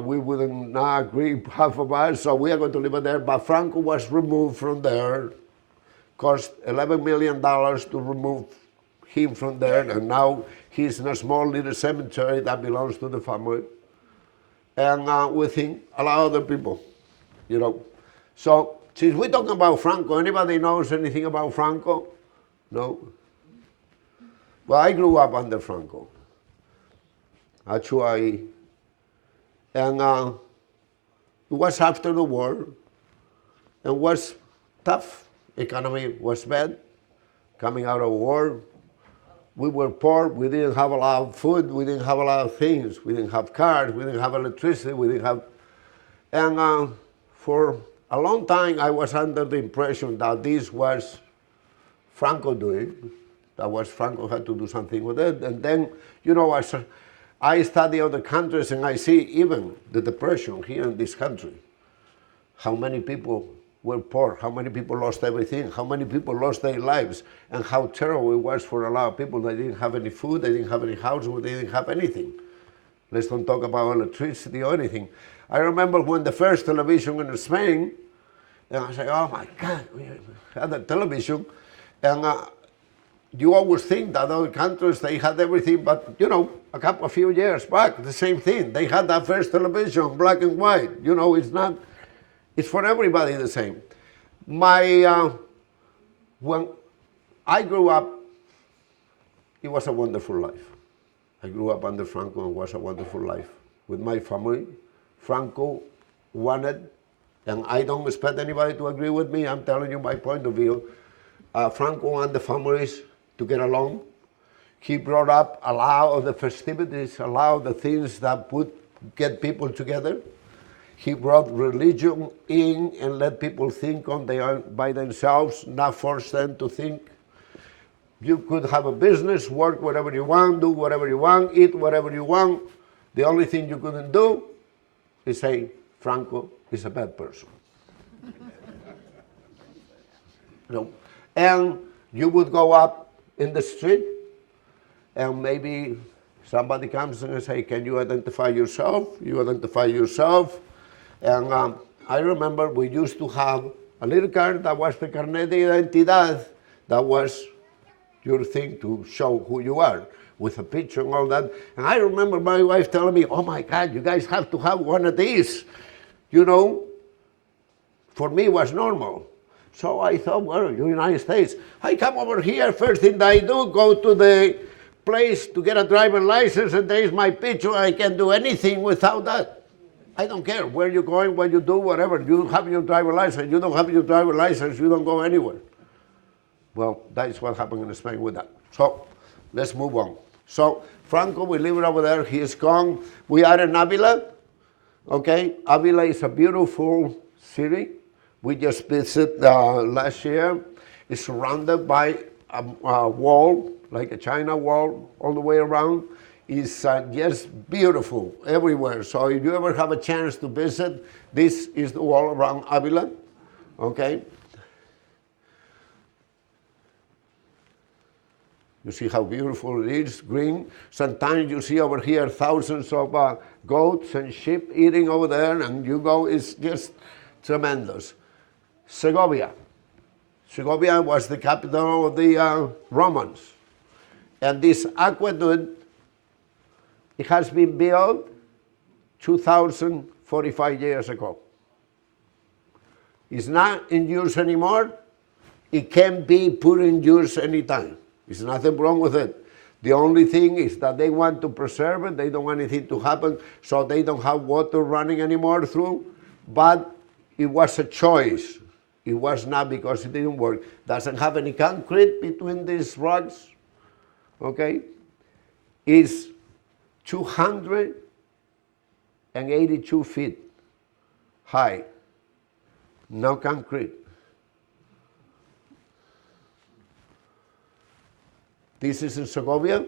we wouldn't not agree, half of us, so we are going to leave it there. But Franco was removed from there, cost $11 million to remove him from there, and now he's in a small little cemetery that belongs to the family. And with him, a lot of other people, you know. So, since we're talking about Franco, anybody knows anything about Franco? No? Well, I grew up under Franco. Actually, and it was after the war, and was tough. Economy was bad, coming out of war. We were poor, we didn't have a lot of food, we didn't have a lot of things. We didn't have cars, we didn't have electricity, we didn't have... And for a long time, I was under the impression that this was Franco doing, that was Franco had to do something with it. And then, you know, I study other countries and I see even the depression here in this country. How many people were poor, how many people lost everything, how many people lost their lives, and how terrible it was for a lot of people. They didn't have any food, they didn't have any house, they didn't have anything. Let's don't talk about electricity or anything. I remember when the first television in Spain, and I say, oh my God, we had a television, and you always think that other countries, they had everything, but you know, a few years back, the same thing. They had that first television, black and white. You know, it's not, it's for everybody the same. When I grew up, it was a wonderful life. I grew up under Franco, and it was a wonderful life. With my family, Franco wanted, and I don't expect anybody to agree with me, I'm telling you my point of view, Franco wanted the families to get along. He brought up a lot of the festivities, a lot of the things that would get people together. He brought religion in and let people think on by themselves, not force them to think. You could have a business, work whatever you want, do whatever you want, eat whatever you want. The only thing you couldn't do is say, Franco is a bad person. No. And you would go up in the street, and maybe somebody comes and say, can you identify yourself? You identify yourself. And I remember we used to have a little card that was the carnet de identidad, that was your thing to show who you are, with a picture and all that. And I remember my wife telling me, oh my God, you guys have to have one of these. You know, for me it was normal. So I thought, well, in the United States, I come over here, first thing I do, go to the place to get a driver's license, and there is my picture. I can do anything without that. I don't care where you're going, what you do, whatever. You have your driver's license. You don't have your driver's license, you don't go anywhere. Well, that is what happened in Spain with that. So let's move on. So Franco, we live over there. He is gone. We are in Avila. Okay, Avila is a beautiful city. We just visited last year. It's surrounded by a wall, like a China wall, all the way around. It's just beautiful everywhere. So if you ever have a chance to visit, this is the wall around Avila. Okay. You see how beautiful it is, green. Sometimes you see over here thousands of goats and sheep eating over there, and you go, it's just tremendous. Segovia. Segovia was the capital of the Romans. And this aqueduct, it has been built 2,045 years ago. It's not in use anymore. It can be put in use anytime. There's nothing wrong with it. The only thing is that they want to preserve it. They don't want anything to happen, so they don't have water running anymore through. But it was a choice. It was not because it didn't work. Doesn't have any concrete between these rocks. Okay? It's 282 feet high. no concrete. This is in Segovia.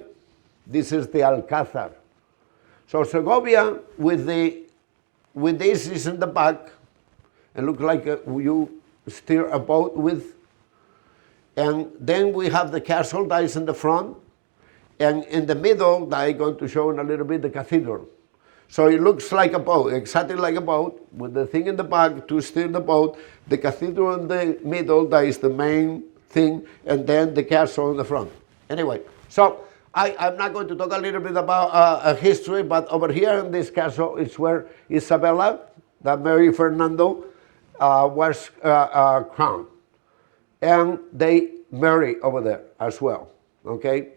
This is the Alcázar. So Segovia with this is in the back, and looks like you steer a boat with. And then we have the castle that is in the front, and in the middle, that I'm going to show in a little bit, the cathedral. So it looks like a boat, exactly like a boat, with the thing in the back to steer the boat, the cathedral in the middle, that is the main thing, and then the castle in the front. Anyway, so I'm not going to talk a little bit about history, but over here in this castle is where Isabella, that Mary Fernando, was crowned. And they marry over there as well, okay?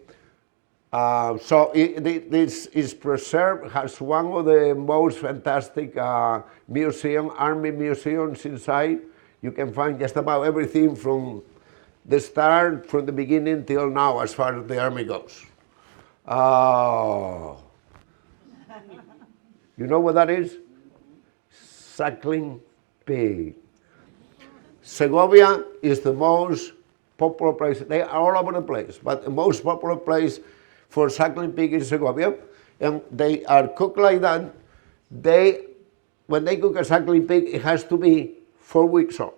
So this is preserved, has one of the most fantastic army museums inside. You can find just about everything from the start, from the beginning till now, as far as the army goes. Oh. You know what that is? Suckling pig. Segovia is the most popular place. They are all over the place, but the most popular place for suckling pig is Segovia, and they are cooked like that. When they cook a suckling pig, it has to be 4 weeks old.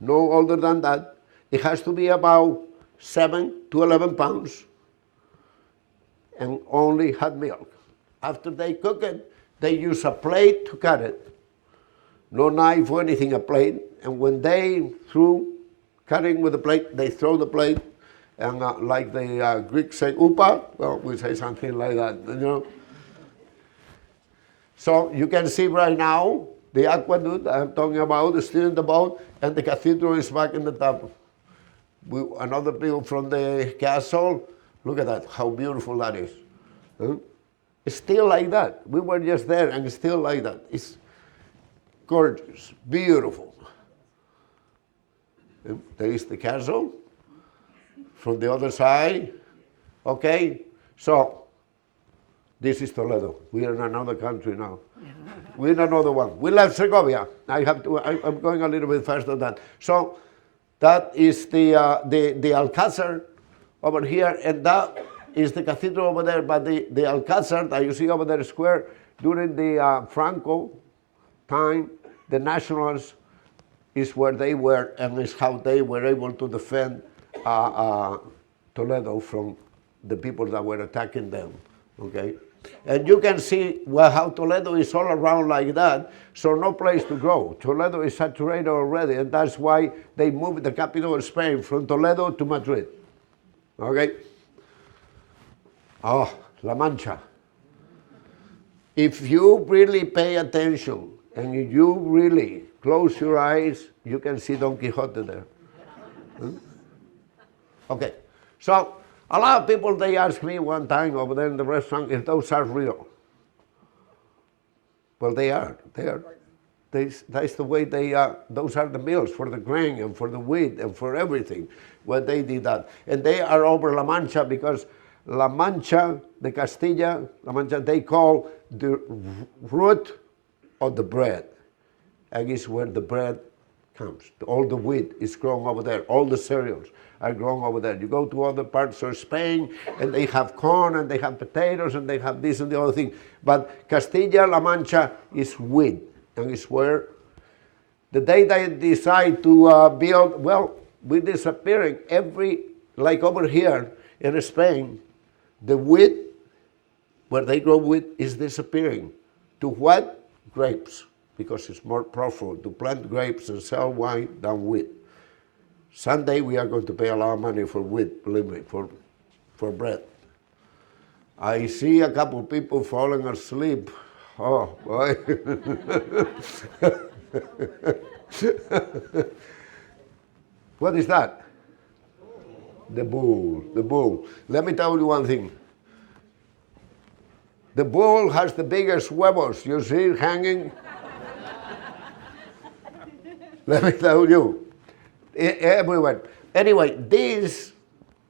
No older than that. It has to be about 7 to 11 pounds, and only hot milk. After they cook it, they use a plate to cut it. No knife or anything, a plate. And when they cutting with the plate, they throw the plate, and like the Greeks say, upa, well, we say something like that, you know. So you can see right now, the aqueduct I'm talking about is still in the boat, and the cathedral is back in the top. Another view from the castle, look at that, how beautiful that is. Huh? It's still like that. We were just there, and it's still like that. It's gorgeous, beautiful. There is the castle from the other side. Okay, so this is Toledo. We are in another country now. We're in another one. We left Segovia. I'm going a little bit faster than that. So that is the Alcázar over here, and that is the cathedral over there. But the Alcázar that you see over there square, during the Franco time, the Nationals is where they were, and is how they were able to defend Toledo from the people that were attacking them, okay? And you can see how Toledo is all around like that, so no place to go. Toledo is saturated already, and that's why they moved the capital of Spain from Toledo to Madrid, okay? Oh, La Mancha. If you really pay attention, and if you really close your eyes, you can see Don Quixote there. Okay, so a lot of people, they asked me one time over there in the restaurant if those are real. Well, they are. That's the way they are. Those are the mills for the grain and for the wheat and for everything, when they did that. And they are over La Mancha because La Mancha, the Castilla, La Mancha, they call the root of the bread, and it's where the bread comes. All the wheat is grown over there. All the cereals are grown over there. You go to other parts of Spain, and they have corn, and they have potatoes, and they have this and the other thing. But Castilla-La Mancha is wheat, and it's where the day they decide to build, well, we're disappearing. Like over here in Spain, the wheat, where they grow wheat, is disappearing. To what? Grapes, because it's more profitable to plant grapes and sell wine than wheat. Someday we are going to pay a lot of money for wheat, believe me, for bread. I see a couple people falling asleep. Oh, boy. What is that? The bull. Let me tell you one thing. The bull has the biggest huevos. You see it hanging? Let me tell you. Everywhere. Anyway, this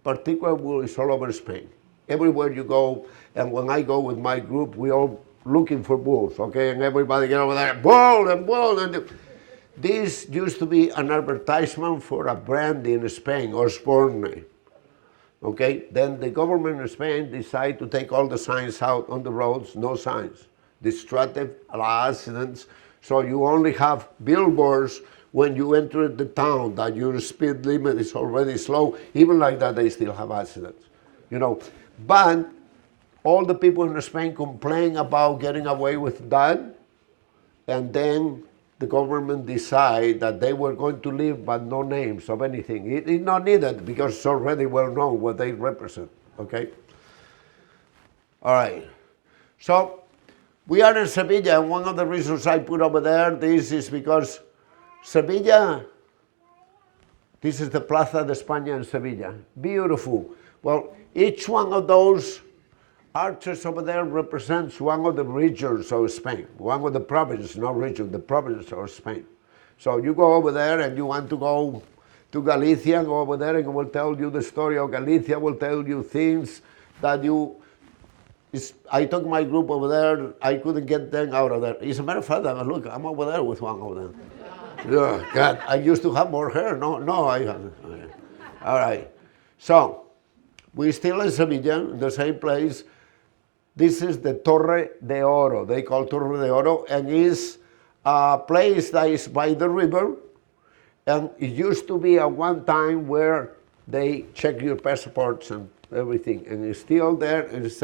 particular bull is all over Spain. Everywhere you go, and when I go with my group, we all looking for bulls, okay? And everybody get over there, bull and bull. This used to be an advertisement for a brand in Spain, Osborne. Okay, then the government in Spain decided to take all the signs out on the roads, no signs. Destructive, accidents, so you only have billboards when you enter the town that your speed limit is already slow. Even like that, they still have accidents, you know. But all the people in Spain complain about getting away with that, and then the government decided that they were going to leave but no names of anything. It's not needed because it's already well known what they represent, okay? All right, so we are in Sevilla, and one of the reasons I put over there this is because Sevilla, this is the Plaza de España in Sevilla, beautiful. Well, each one of those arches over there represents one of the regions of Spain, one of the provinces, not region, the province of Spain. So you go over there and you want to go to Galicia, go over there and it will tell you the story of Galicia, will tell you things that you, I took my group over there, I couldn't get them out of there. As a matter of fact, look, I'm over there with one of them. Oh, God, I used to have more hair. No, I haven't. All right. So, we're still in Sevilla, in the same place. This is the Torre de Oro. They call Torre de Oro, and it's a place that is by the river. And it used to be at one time where they check your passports and everything. And it's still there. It's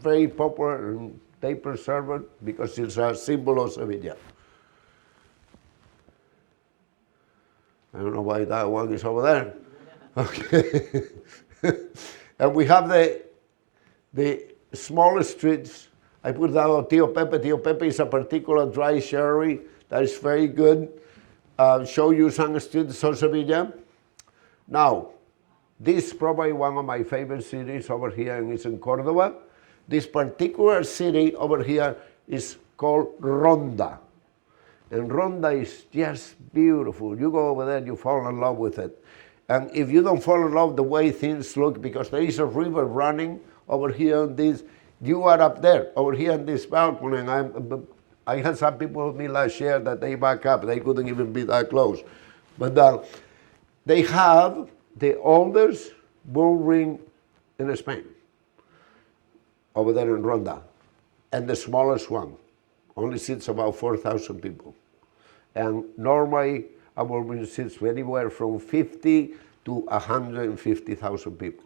very popular, and they preserve it because it's a symbol of Sevilla. I don't know why that one is over there. Okay. And we have the smallest streets. I put down Tio Pepe. Tio Pepe is a particular dry sherry that is very good. Show you some streets of Sevilla. Now, this is probably one of my favorite cities over here, and it's in Cordoba. This particular city over here is called Ronda. And Ronda is just beautiful. You go over there, you fall in love with it. And if you don't fall in love the way things look, because there is a river running over here on this, you are up there, over here on this balcony, and I had some people with me last year that they back up, they couldn't even be that close. But they have the oldest bull ring in Spain, over there in Ronda, and the smallest one, only sits about 4,000 people. And normally, a bull ring sits anywhere from 50 to 150,000 people.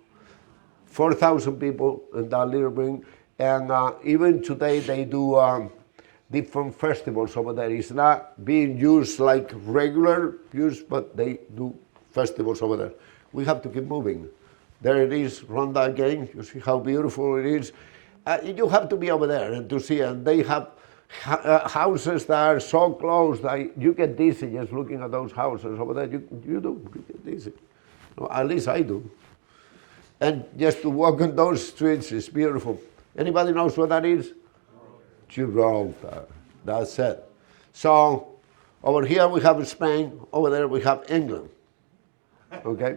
4,000 people in that little ring, and even today they do different festivals over there. It's not being used like regular use, but they do festivals over there. We have to keep moving. There it is, Ronda again. You see how beautiful it is. You have to be over there and to see, and they have houses that are so close that you get dizzy just looking at those houses over there. You get dizzy. No, at least I do. And just to walk on those streets is beautiful. Anybody knows what that is? Gibraltar. That's it. So over here we have Spain. Over there we have England. Okay?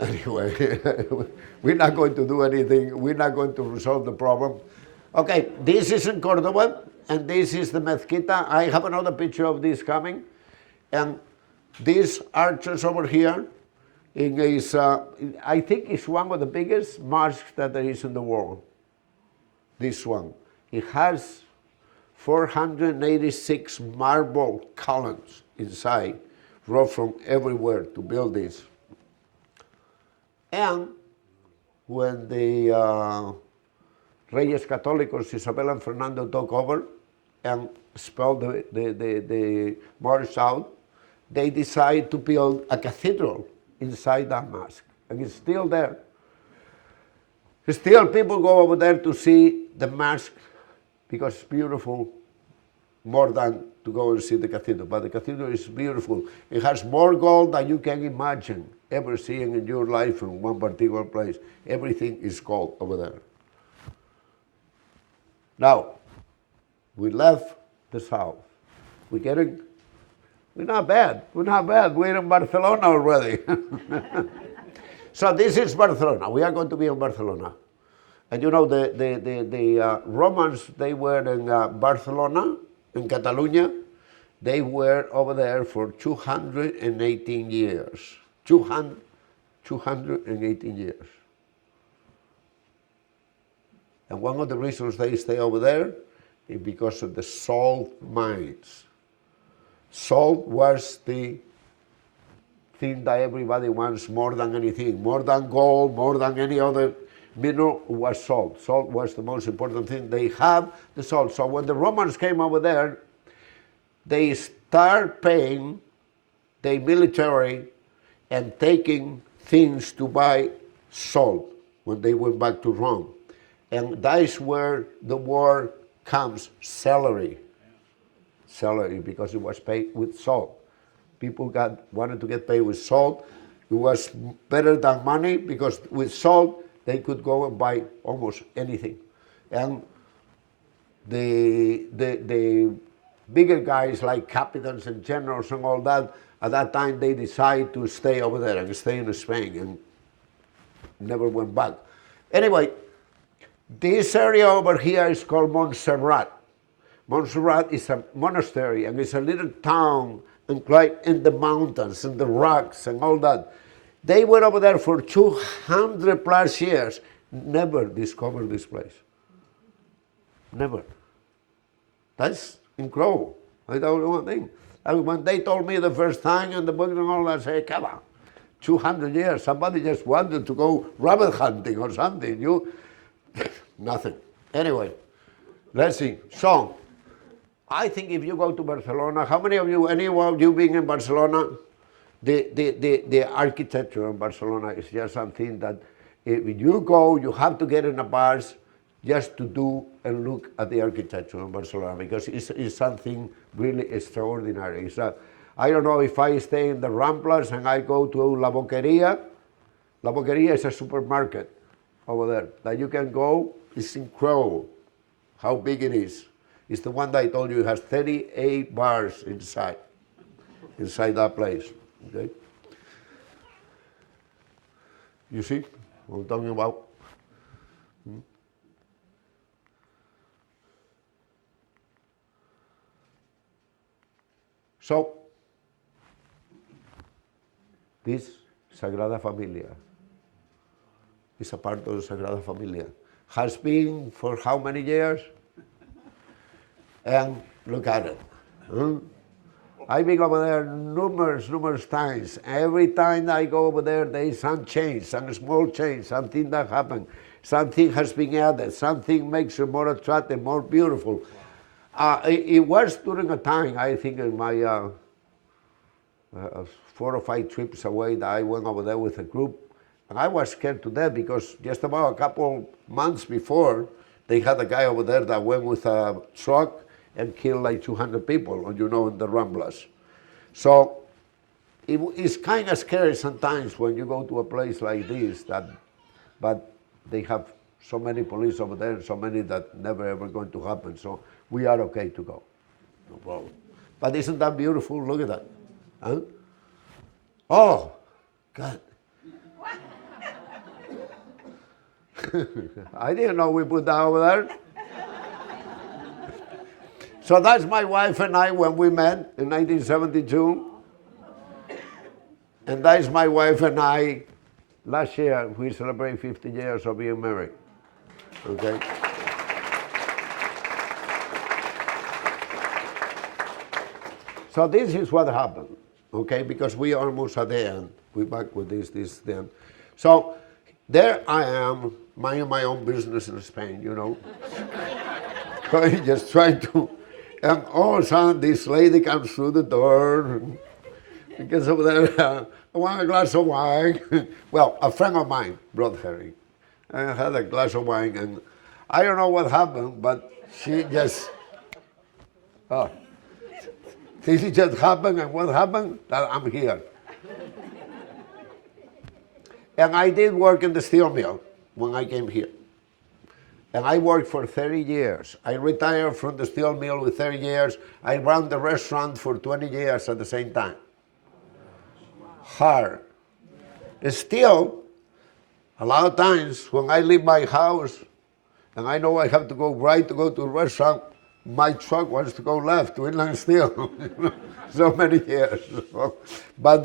Anyway, we're not going to do anything. We're not going to resolve the problem. Okay, this is in Cordoba, and this is the Mezquita. I have another picture of this coming. And these arches over here is, I think it's one of the biggest mosques that there is in the world. This one. It has 486 marble columns inside, brought from everywhere to build this. And when the Reyes Católicos, Isabel and Fernando, took over and expelled the Moors out, they decided to build a cathedral inside that mosque. And it's still there. Still, people go over there to see the mosque because it's beautiful, more than to go and see the cathedral. But the cathedral is beautiful. It has more gold than you can imagine ever seeing in your life in one particular place. Everything is gold over there. Now, we left the south. We're not bad. We're in Barcelona already. So this is Barcelona. We are going to be in Barcelona. And you know, the Romans, they were in Barcelona, in Catalonia. They were over there for 218 years. 218 years. And one of the reasons they stay over there is because of the salt mines. Salt was the thing that everybody wants more than anything, more than gold, more than any other mineral, was salt. Salt was the most important thing. They have the salt. So when the Romans came over there, they start paying the military and taking things to buy salt when they went back to Rome. And that's where the word comes, salary. Salary, because it was paid with salt. People wanted to get paid with salt. It was better than money because with salt they could go and buy almost anything. And the bigger guys like captains and generals and all that, at that time they decided to stay over there and stay in Spain and never went back. Anyway, this area over here is called Montserrat. Montserrat is a monastery and it's a little town and right in the mountains and the rocks and all that. They were over there for 200 plus years, never discovered this place. Never. That's incredible. I don't know one thing. And when they told me the first time in the book and all that, I said, come on, 200 years, somebody just wanted to go rabbit hunting or something. Nothing. Anyway, let's see. So, I think if you go to Barcelona, how many of you, anyone of you being in Barcelona, the architecture in Barcelona is just something that if you go, you have to get in a bus just to do and look at the architecture in Barcelona because it's something really extraordinary. I don't know if I stay in the Ramblas and I go to La Boqueria. La Boqueria is a supermarket over there that you can go. It's incredible how big it is. It's the one that I told you, it has 38 bars inside that place. Okay? You see what I'm talking about? So, this Sagrada Familia is a part of the Sagrada Familia. Has been for how many years? And look at it. I've been over there numerous times. Every time I go over there, there is some change, some small change, something that happened. Something has been added, something makes it more attractive, more beautiful. It was during a time, I think in my 4 or 5 trips away that I went over there with a group. And I was scared to death because just about a couple months before, they had a guy over there that went with a truck and killed like 200 people, in the Ramblas. So it's kind of scary sometimes when you go to a place like this, but they have so many police over there and so many that never ever going to happen. So we are okay to go, no problem. But isn't that beautiful? Look at that. Huh? Oh, God. I didn't know we put that over there. So that's my wife and I when we met in 1972. And that's my wife and I last year. We celebrate 50 years of being married. Okay? So this is what happened, okay? Because we are almost at the end. We're back with this then. So there I am, minding my own business in Spain, just trying to, and all of a sudden this lady comes through the door, and gets over there, I want a glass of wine. Well, a friend of mine brought her in. I had a glass of wine, and I don't know what happened, but she just, this just happened, and what happened? That I'm here. And I did work in the steel mill when I came here. And I worked for 30 years. I retired from the steel mill with 30 years. I ran the restaurant for 20 years at the same time. Hard. And still, a lot of times when I leave my house, and I know I have to go right to go to the restaurant. My truck wants to go left to inland steel. So many years. But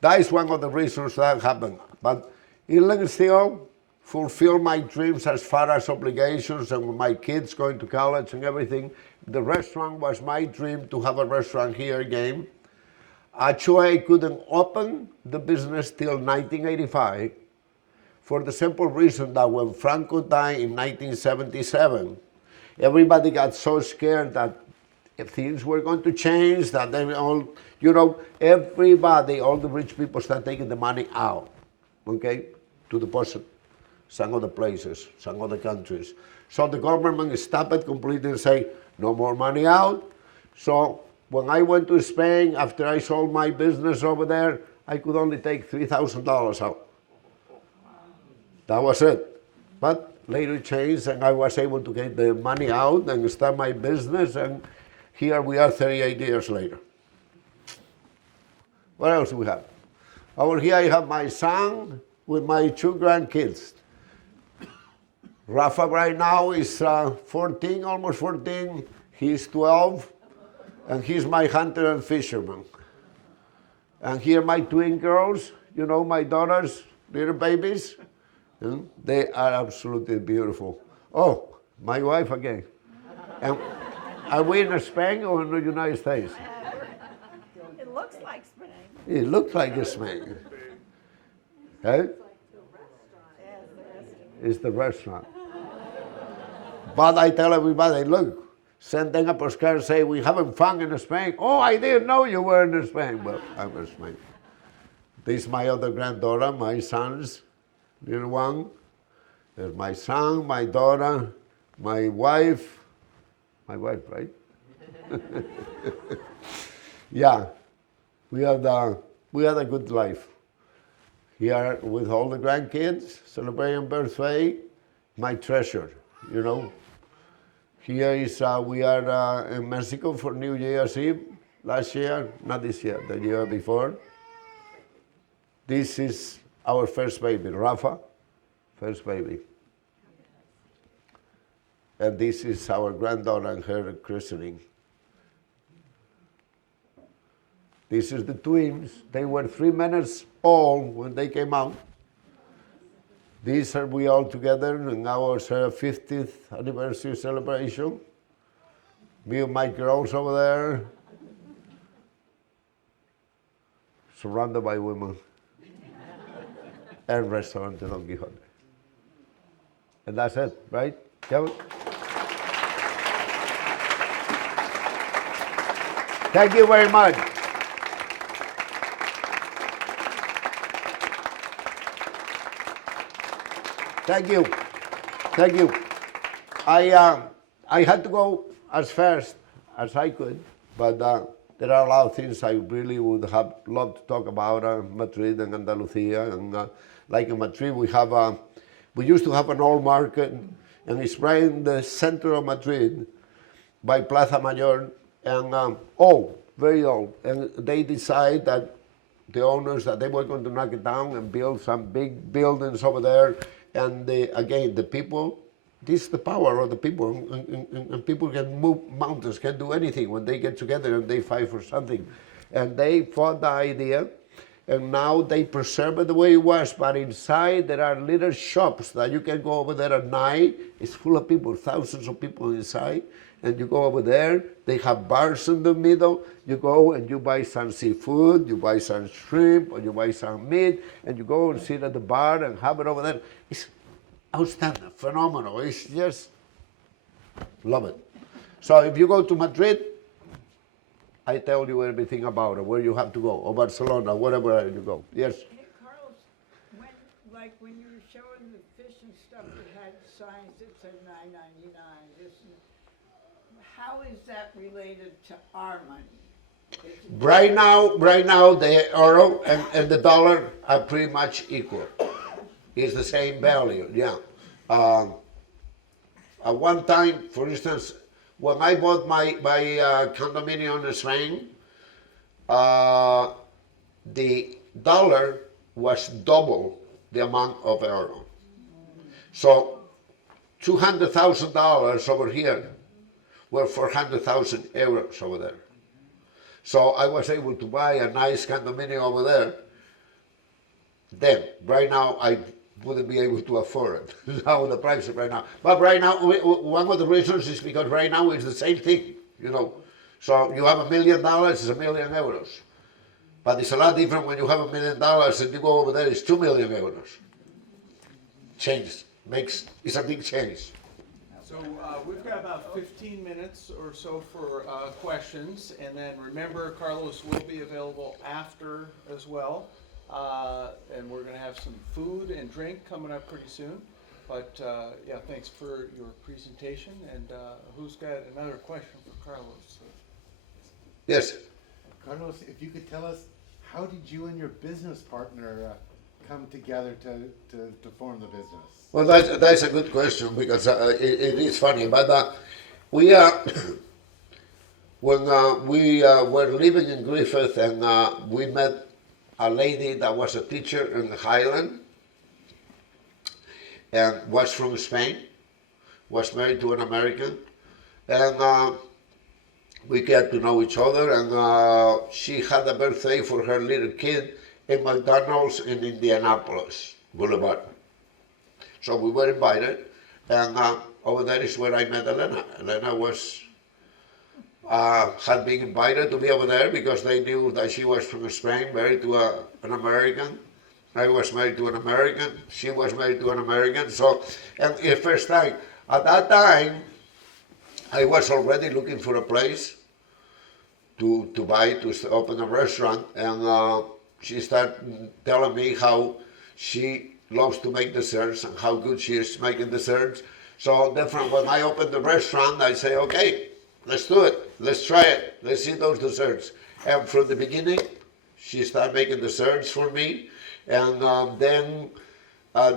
that is one of the reasons that happened. But inland steel fulfilled my dreams as far as obligations and with my kids going to college and everything. The restaurant was my dream to have a restaurant here again. Actually, I couldn't open the business till 1985 for the simple reason that when Franco died in 1977, everybody got so scared that if things were going to change, that they all, you know, everybody, all the rich people start taking the money out, okay, to deposit some other places, some other countries. So the government stopped it completely and say, no more money out. So when I went to Spain, after I sold my business over there, I could only take $3,000 out. That was it. But later it changed and I was able to get the money out and start my business, and here we are 38 years later. What else do we have? Over here I have my son with my 2 grandkids. Rafa right now is 14, almost 14. He's 12, and he's my hunter and fisherman. And here my twin girls, you know, my daughters, little babies. They are absolutely beautiful. Oh, my wife again. And are we in Spain or in the United States? It looks like Spain. It looks like Spain. Hey? It's the restaurant. But I tell everybody, look, send them a postcard, say, we having fun in Spain. Oh, I didn't know you were in Spain. Well, I'm in Spain. This is my other granddaughter, my son's little one. There's my son, my daughter, my wife, right? Yeah, we had a good life. Here with all the grandkids, celebrating birthday, my treasure, you know. Here is, we are in Mexico for New Year's Eve last year, not this year, the year before. This is our first baby, Rafa, first baby. And this is our granddaughter and her christening. This is the twins. They were 3 minutes old when they came out. These are we all together in our 50th anniversary celebration. Me and my girls over there, surrounded by women, and restaurant Don Quijote. And that's it, right, Kevin? Thank you very much. Thank you. Thank you. I had to go as fast as I could, but there are a lot of things I really would have loved to talk about Madrid and Andalusia. And like in Madrid, we used to have an old market, and it's right in the center of Madrid by Plaza Mayor, and old, very old. And they decided that the owners that they were going to knock it down and build some big buildings over there. And again, the people, this is the power of the people, and people can move mountains, can do anything when they get together and they fight for something. And they fought the idea, and now they preserve it the way it was, but inside there are little shops that you can go over there at night. It's full of people, thousands of people inside, and you go over there, they have bars in the middle, you go and you buy some seafood, you buy some shrimp, or you buy some meat, and you go and sit at the bar and have it over there. It's outstanding, phenomenal, it's just, love it. So if you go to Madrid, I tell you everything about it, where you have to go, or Barcelona, wherever you go. Yes? Hey, Carlos, when you were showing the fish and stuff, it had signs that said $9.99. How is that related to our money? Right now, the euro and the dollar are pretty much equal. It's the same value, yeah. At one time, for instance, when I bought my condominium in Spain, the dollar was double the amount of euro. So $200,000 over here were 400,000 euros over there. So I was able to buy a nice condominium over there. Then, right now, I wouldn't be able to afford it. Now the price right now. But right now, one of the reasons is because right now it's the same thing, you know. So you have $1 million, it's €1 million. But it's a lot different when you have $1 million and you go over there, it's 2 million euros. Change it's a big change. So we've got about 15 minutes or so for questions, and then remember, Carlos will be available after as well. And we're going to have some food and drink coming up pretty soon. But yeah, thanks for your presentation. And who's got another question for Carlos? Yes. Carlos, if you could tell us, how did you and your business partner come together to form the business? Well, that's a good question because it is funny. But we when we were living in Griffith and we met a lady that was a teacher in the Highland and was from Spain, was married to an American, and we got to know each other, and she had a birthday for her little kid in McDonald's in Indianapolis Boulevard. So we were invited, and over there is where I met Elena. Elena was had been invited to be over there because they knew that she was from Spain, married to an American. I was married to an American. She was married to an American. So, and the first time, at that time, I was already looking for a place to buy, to open a restaurant, and she started telling me how she loves to make desserts and how good she is making desserts. So different, when I opened the restaurant, I say, okay, let's do it, let's try it, let's see those desserts. And from the beginning, she started making desserts for me, and then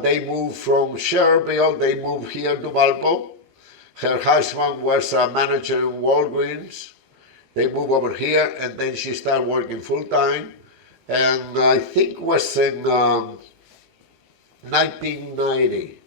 they moved from Schererville, they moved here to Valpo. Her husband was a manager in Walgreens. They moved over here, and then she started working full-time. And I think it was in 1990,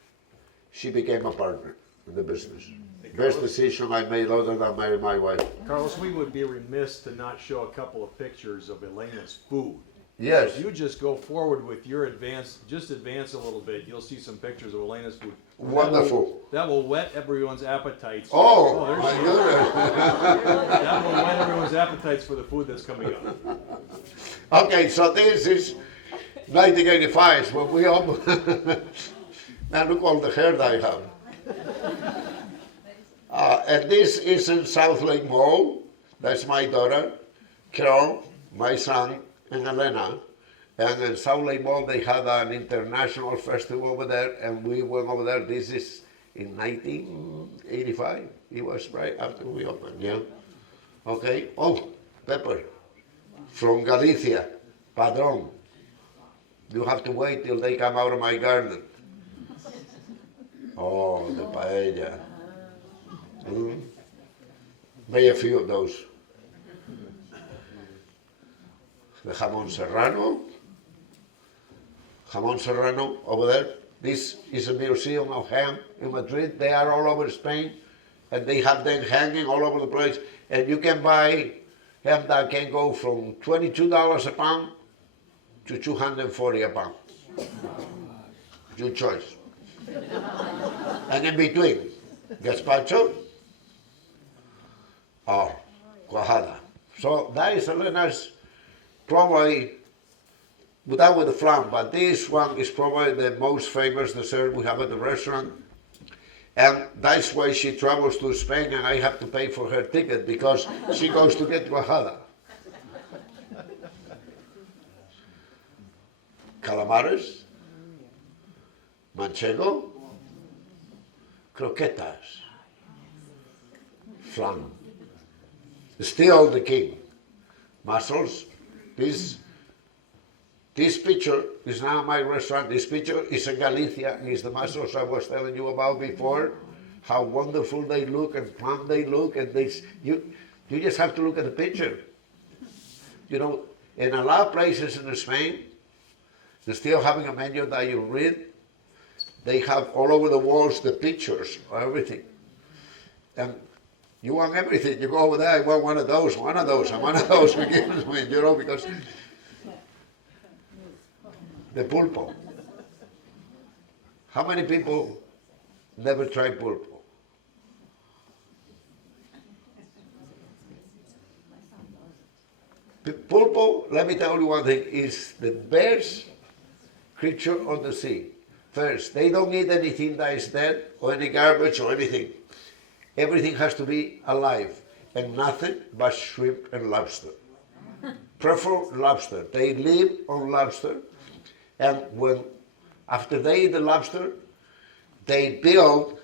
she became a partner in the business. Best decision I made other than marry my wife. Carlos, we would be remiss to not show a couple of pictures of Elena's food. Yes. If you just go forward with your advance a little bit, you'll see some pictures of Elena's food. Wonderful. That will whet everyone's appetites. Oh, there my she is. goodness. That will whet everyone's appetites for the food that's coming up. Okay, so this is 1985 when we opened. Now look all the hair that I have. And this is in South Lake Mall. That's my daughter, Carol, my son, and Elena. And in South Lake Mall, they had an international festival over there, and we went over there. This is in 1985. It was right after we opened, yeah. Okay. Oh, pepper from Galicia, Padron. You have to wait till they come out of my garden. Oh, the paella. Made a few of those. The jamón serrano over there. This is a museum of ham in Madrid. They are all over Spain, and they have them hanging all over the place. And you can buy ham that can go from $22 a pound to $240 a pound. Your choice. And in between, gazpacho or cuajada. So that is Elena's probably, without with the flan, but this one is probably the most famous dessert we have at the restaurant. And that's why she travels to Spain and I have to pay for her ticket because she goes to get cuajada. Calamares, manchego, croquetas, flan. Still the king. Mussels. This picture is now my restaurant. This picture is in Galicia. It's the mussels I was telling you about before. How wonderful they look and plump they look, and you just have to look at the picture. You know, in a lot of places in Spain, they're still having a menu that you read. they have all over the walls the pictures of everything. And you want everything. You go over there, I want one of those, and one of those. We give it to me, you know, because the pulpo. How many people never try pulpo? Pulpo, let me tell you one thing, is the best creature on the sea. First, they don't eat anything that is dead or any garbage or anything. Everything has to be alive and nothing but shrimp and lobster. Prefer lobster. They live on lobster, and after they eat the lobster, they build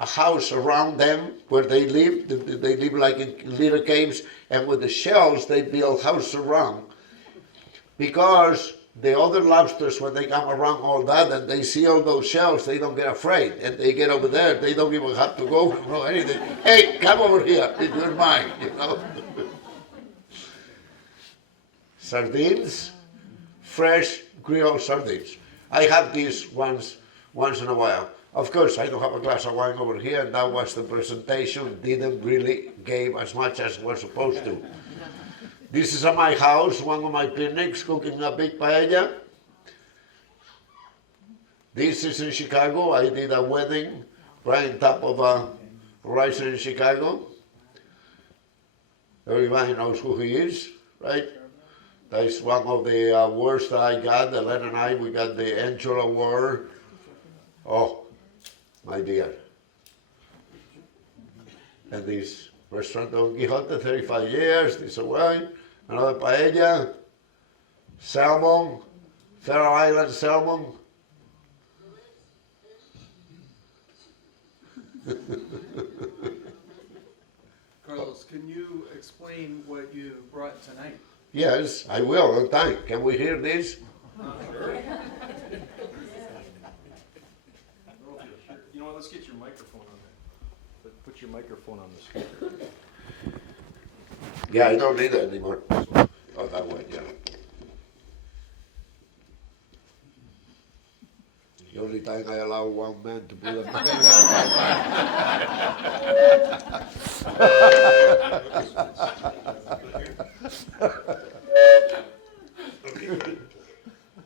a house around them where they live. They live like in little caves, and with the shells they build houses around. Because the other lobsters, when they come around all that and they see all those shells, they don't get afraid, and they get over there. They don't even have to go or anything. Hey, come over here, if you're mine, you know. Sardines, fresh grilled sardines. I have these once in a while. Of course, I don't have a glass of wine over here, and that was the presentation. Didn't really give as much as we're supposed to. This is at my house, one of my picnics, cooking a big paella. This is in Chicago. I did a wedding right on top of a horizon in Chicago. Everybody knows who he is, right? That is one of the awards that I got. Ellen and I, we got the Angel Award. Oh, my dear. And this restaurant, Don Quijote, 35 years, this wine, another paella, salmon, Faroe Island salmon. Carlos, can you explain what you brought tonight? Yes, I will, on time. Can we hear this? You know what, let's get your microphone on there. Put your microphone on the speaker. Yeah, I don't need it anymore. Oh, that way, yeah. The only time I allow one man to put a Okay, good.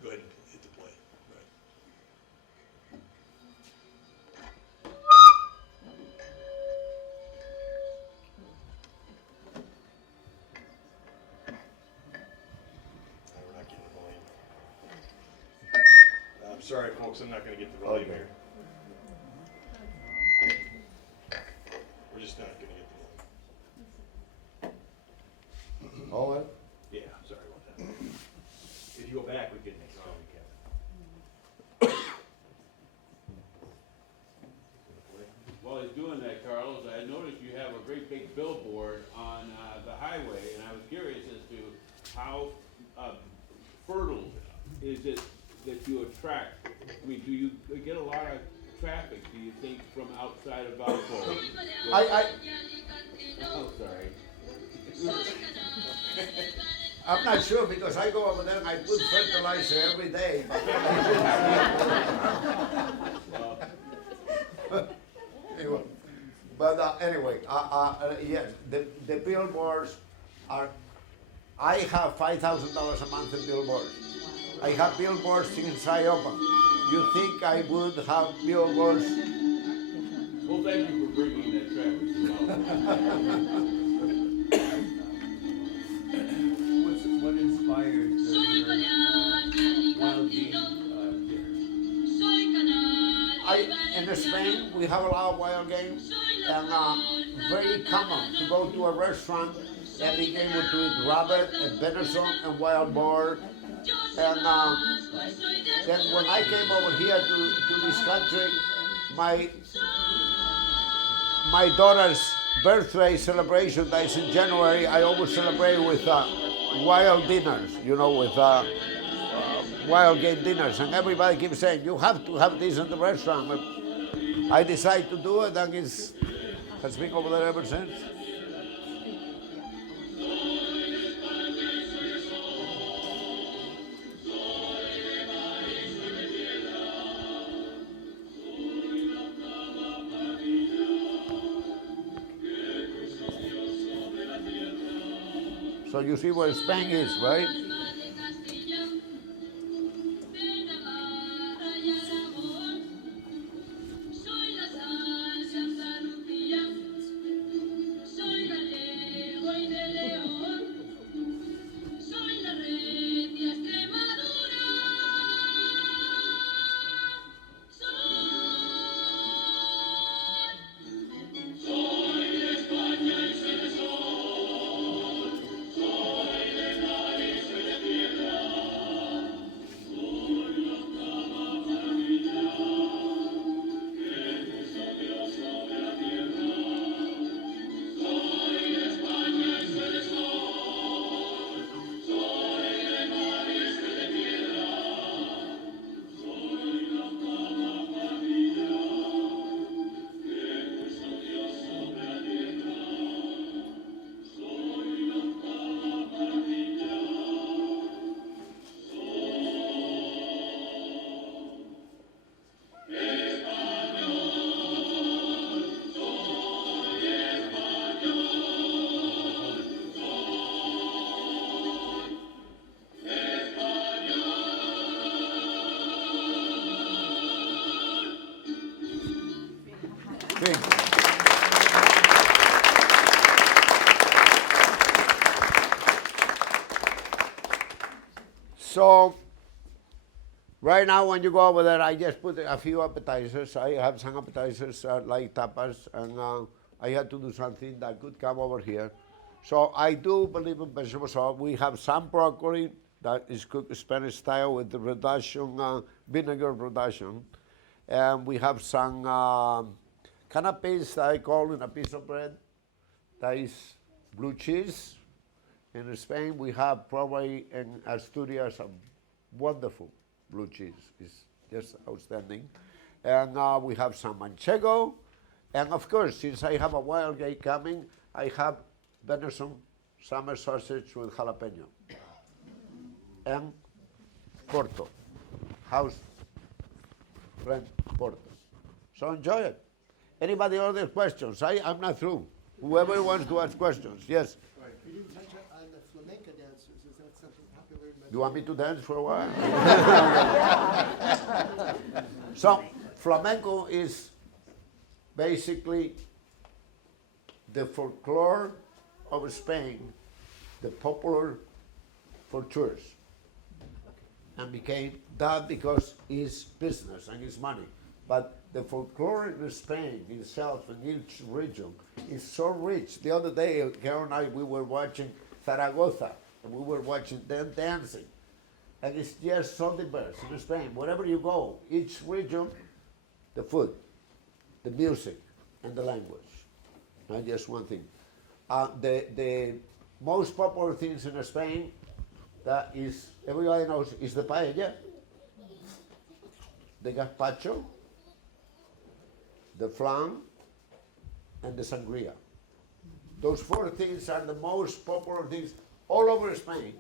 Good. Hit the play. Right. We're not getting the volume. I'm sorry, folks, I'm not going to get the volume Okay. here. We're just not going to get the volume. All right. Yeah, sorry about that. If you go back, we can make sure we can. While he's doing that, Carlos, I noticed you have a great big billboard on the highway, and I was curious as to how fertile is it that you attract? I mean, do you get a lot of traffic, do you think, from outside of Valpo? Oh, sorry. I'm not sure because I go over there and I put fertilizer every day. Anyway, yes, the billboards are. I have $5,000 a month in billboards. I have billboards since I opened. You think I would have billboards? Well, thank you for bringing that traffic to Valpo. What inspired your wild game In Spain, we have a lot of wild game, and very common to go to a restaurant and be able to eat rabbit and venison and wild boar. And then when I came over here to this country, my daughter's birthday celebration that is in January, I always celebrate with wild dinners, you know, with wild game dinners. And everybody keeps saying, you have to have this in the restaurant. But I decided to do it, and has been over there ever since. So you see where Spain is, right? Big. So, right now when you go over there, I just put a few appetizers. I have some appetizers like tapas, and I had to do something that could come over here. So I do believe in vegetables. So we have some broccoli that is cooked Spanish style with the reduction, vinegar reduction. And we have some canapes that I call in a piece of bread. That is blue cheese. In Spain, we have probably in Asturias a wonderful blue cheese. It's just outstanding. And we have some manchego. And of course, since I have a wild game coming, I have venison summer sausage with jalapeno. And Porto, house friend Porto. So enjoy it. Anybody other questions? I'm not through. Whoever wants to ask questions, yes. You didn't touch on the flamenco dancers. Is that something popular in Madrid? You want me to dance for a while? So, flamenco is basically the folklore of Spain, the popular for tourists. And became that because it's business and it's money. But the folklore in Spain itself, in each region, is so rich. The other day, Carol and I, we were watching Zaragoza, and we were watching them dancing. And it's just so diverse in Spain. Wherever you go, each region, the food, the music, and the language. Not just one thing. The most popular things in Spain, that is, everybody knows, is the paella, the gazpacho, the flan, and the sangria. Those four things are the most popular things all over Spain.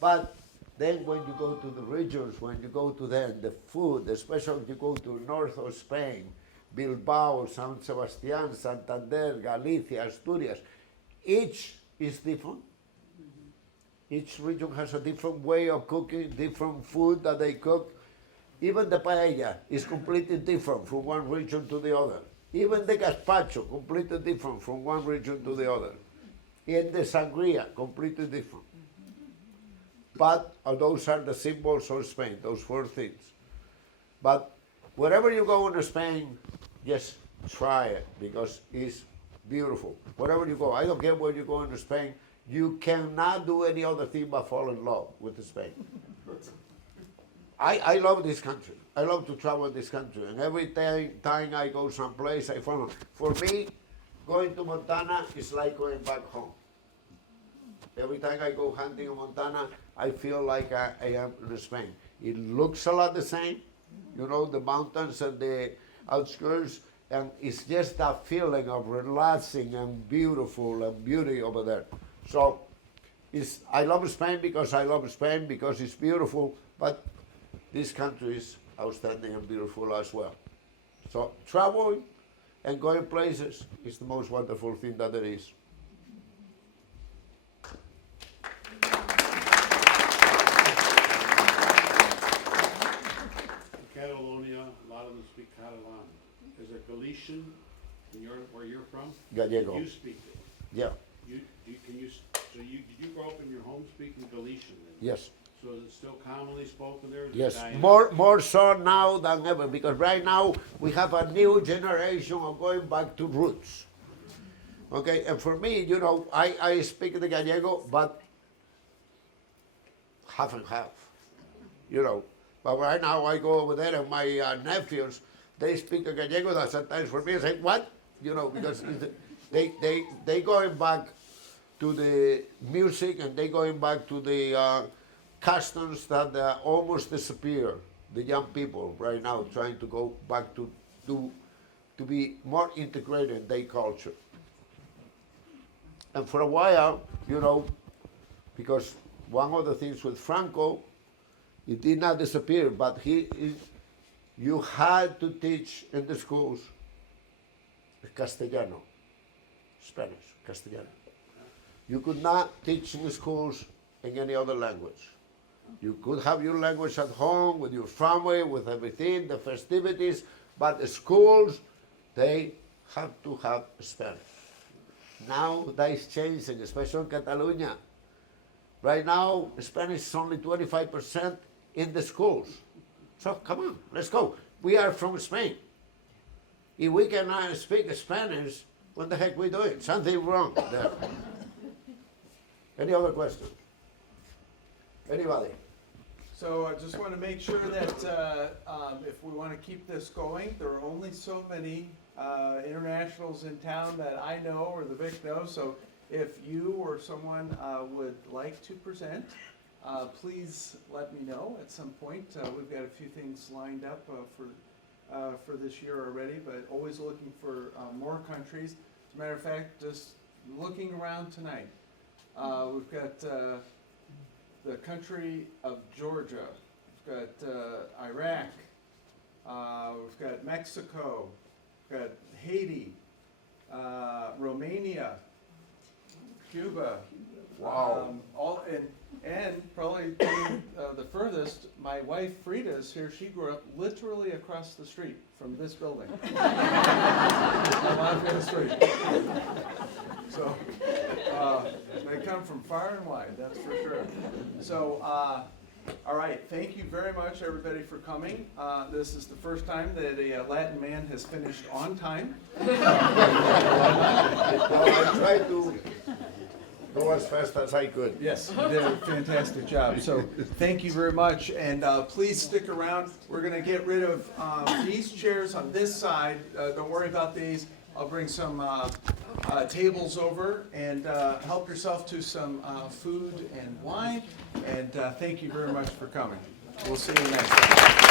But then when you go to the regions, when you go to the food, especially if you go to north of Spain, Bilbao, San Sebastián, Santander, Galicia, Asturias, each is different. Each region has a different way of cooking, different food that they cook. Even the paella is completely different from one region to the other. Even the gazpacho, completely different from one region to the other. And the sangria, completely different. But those are the symbols of Spain, those four things. But wherever you go in Spain, just try it because it's beautiful. Wherever you go, I don't care where you go in Spain, you cannot do any other thing but fall in love with Spain. I love this country. I love to travel this country. And every time I go someplace, I follow. For me, going to Montana is like going back home. Every time I go hunting in Montana, I feel like I am in Spain. It looks a lot the same, you know, the mountains and the outskirts, and it's just that feeling of relaxing and beautiful and beauty over there. So I love Spain because it's beautiful, but this country is outstanding and beautiful as well. So traveling and going places is the most wonderful thing that there is. Catalonia, a lot of them speak Catalan. Is it Galician where you're from? Gallego. You speak it. Yeah, Did you grow up in your home speaking Galician then? yes. So is it still commonly spoken there? Is it Yes, dying? more so now than ever, because right now we have a new generation of going back to roots. Okay, and for me, you know, I speak the Gallego, but half and half, you know. But right now I go over there and my nephews, they speak a Gallego that sometimes for me I say, what? You know, because they going back to the music and they going back to the customs that almost disappear. The young people right now trying to go back to be more integrated in their culture. And for a while, you know, because one of the things with Franco, it did not disappear, but you had to teach in the schools Castellano, Spanish, Castellano. You could not teach in the schools in any other language. You could have your language at home, with your family, with everything, the festivities, but the schools, they have to have Spanish. Now that is changing, especially in Catalonia. Right now, Spanish is only 25% in the schools. So come on, let's go. We are from Spain. If we cannot speak Spanish, what the heck we doing? Something wrong there. Any other questions? Anybody? So I just want to make sure that if we want to keep this going, there are only so many internationals in town that I know or the Vic knows. So if you or someone would like to present, please let me know at some point. We've got a few things lined up for this year already, but always looking for more countries. As a matter of fact, just looking around tonight, we've got the country of Georgia, we've got Iraq, we've got Mexico, we've got Haiti, Romania, Cuba. Wow. And probably the furthest, my wife Frida is here. She grew up literally across the street from this building. On the street. So they come from far and wide, that's for sure. So, all right, thank you very much, everybody, for coming. This is the first time that a Latin man has finished on time. Well, I tried to go as fast as I could. Yes, you did a fantastic job. So thank you very much, and please stick around. We're going to get rid of these chairs on this side. Don't worry about these. I'll bring some tables over, and help yourself to some food and wine. And thank you very much for coming. We'll see you next time.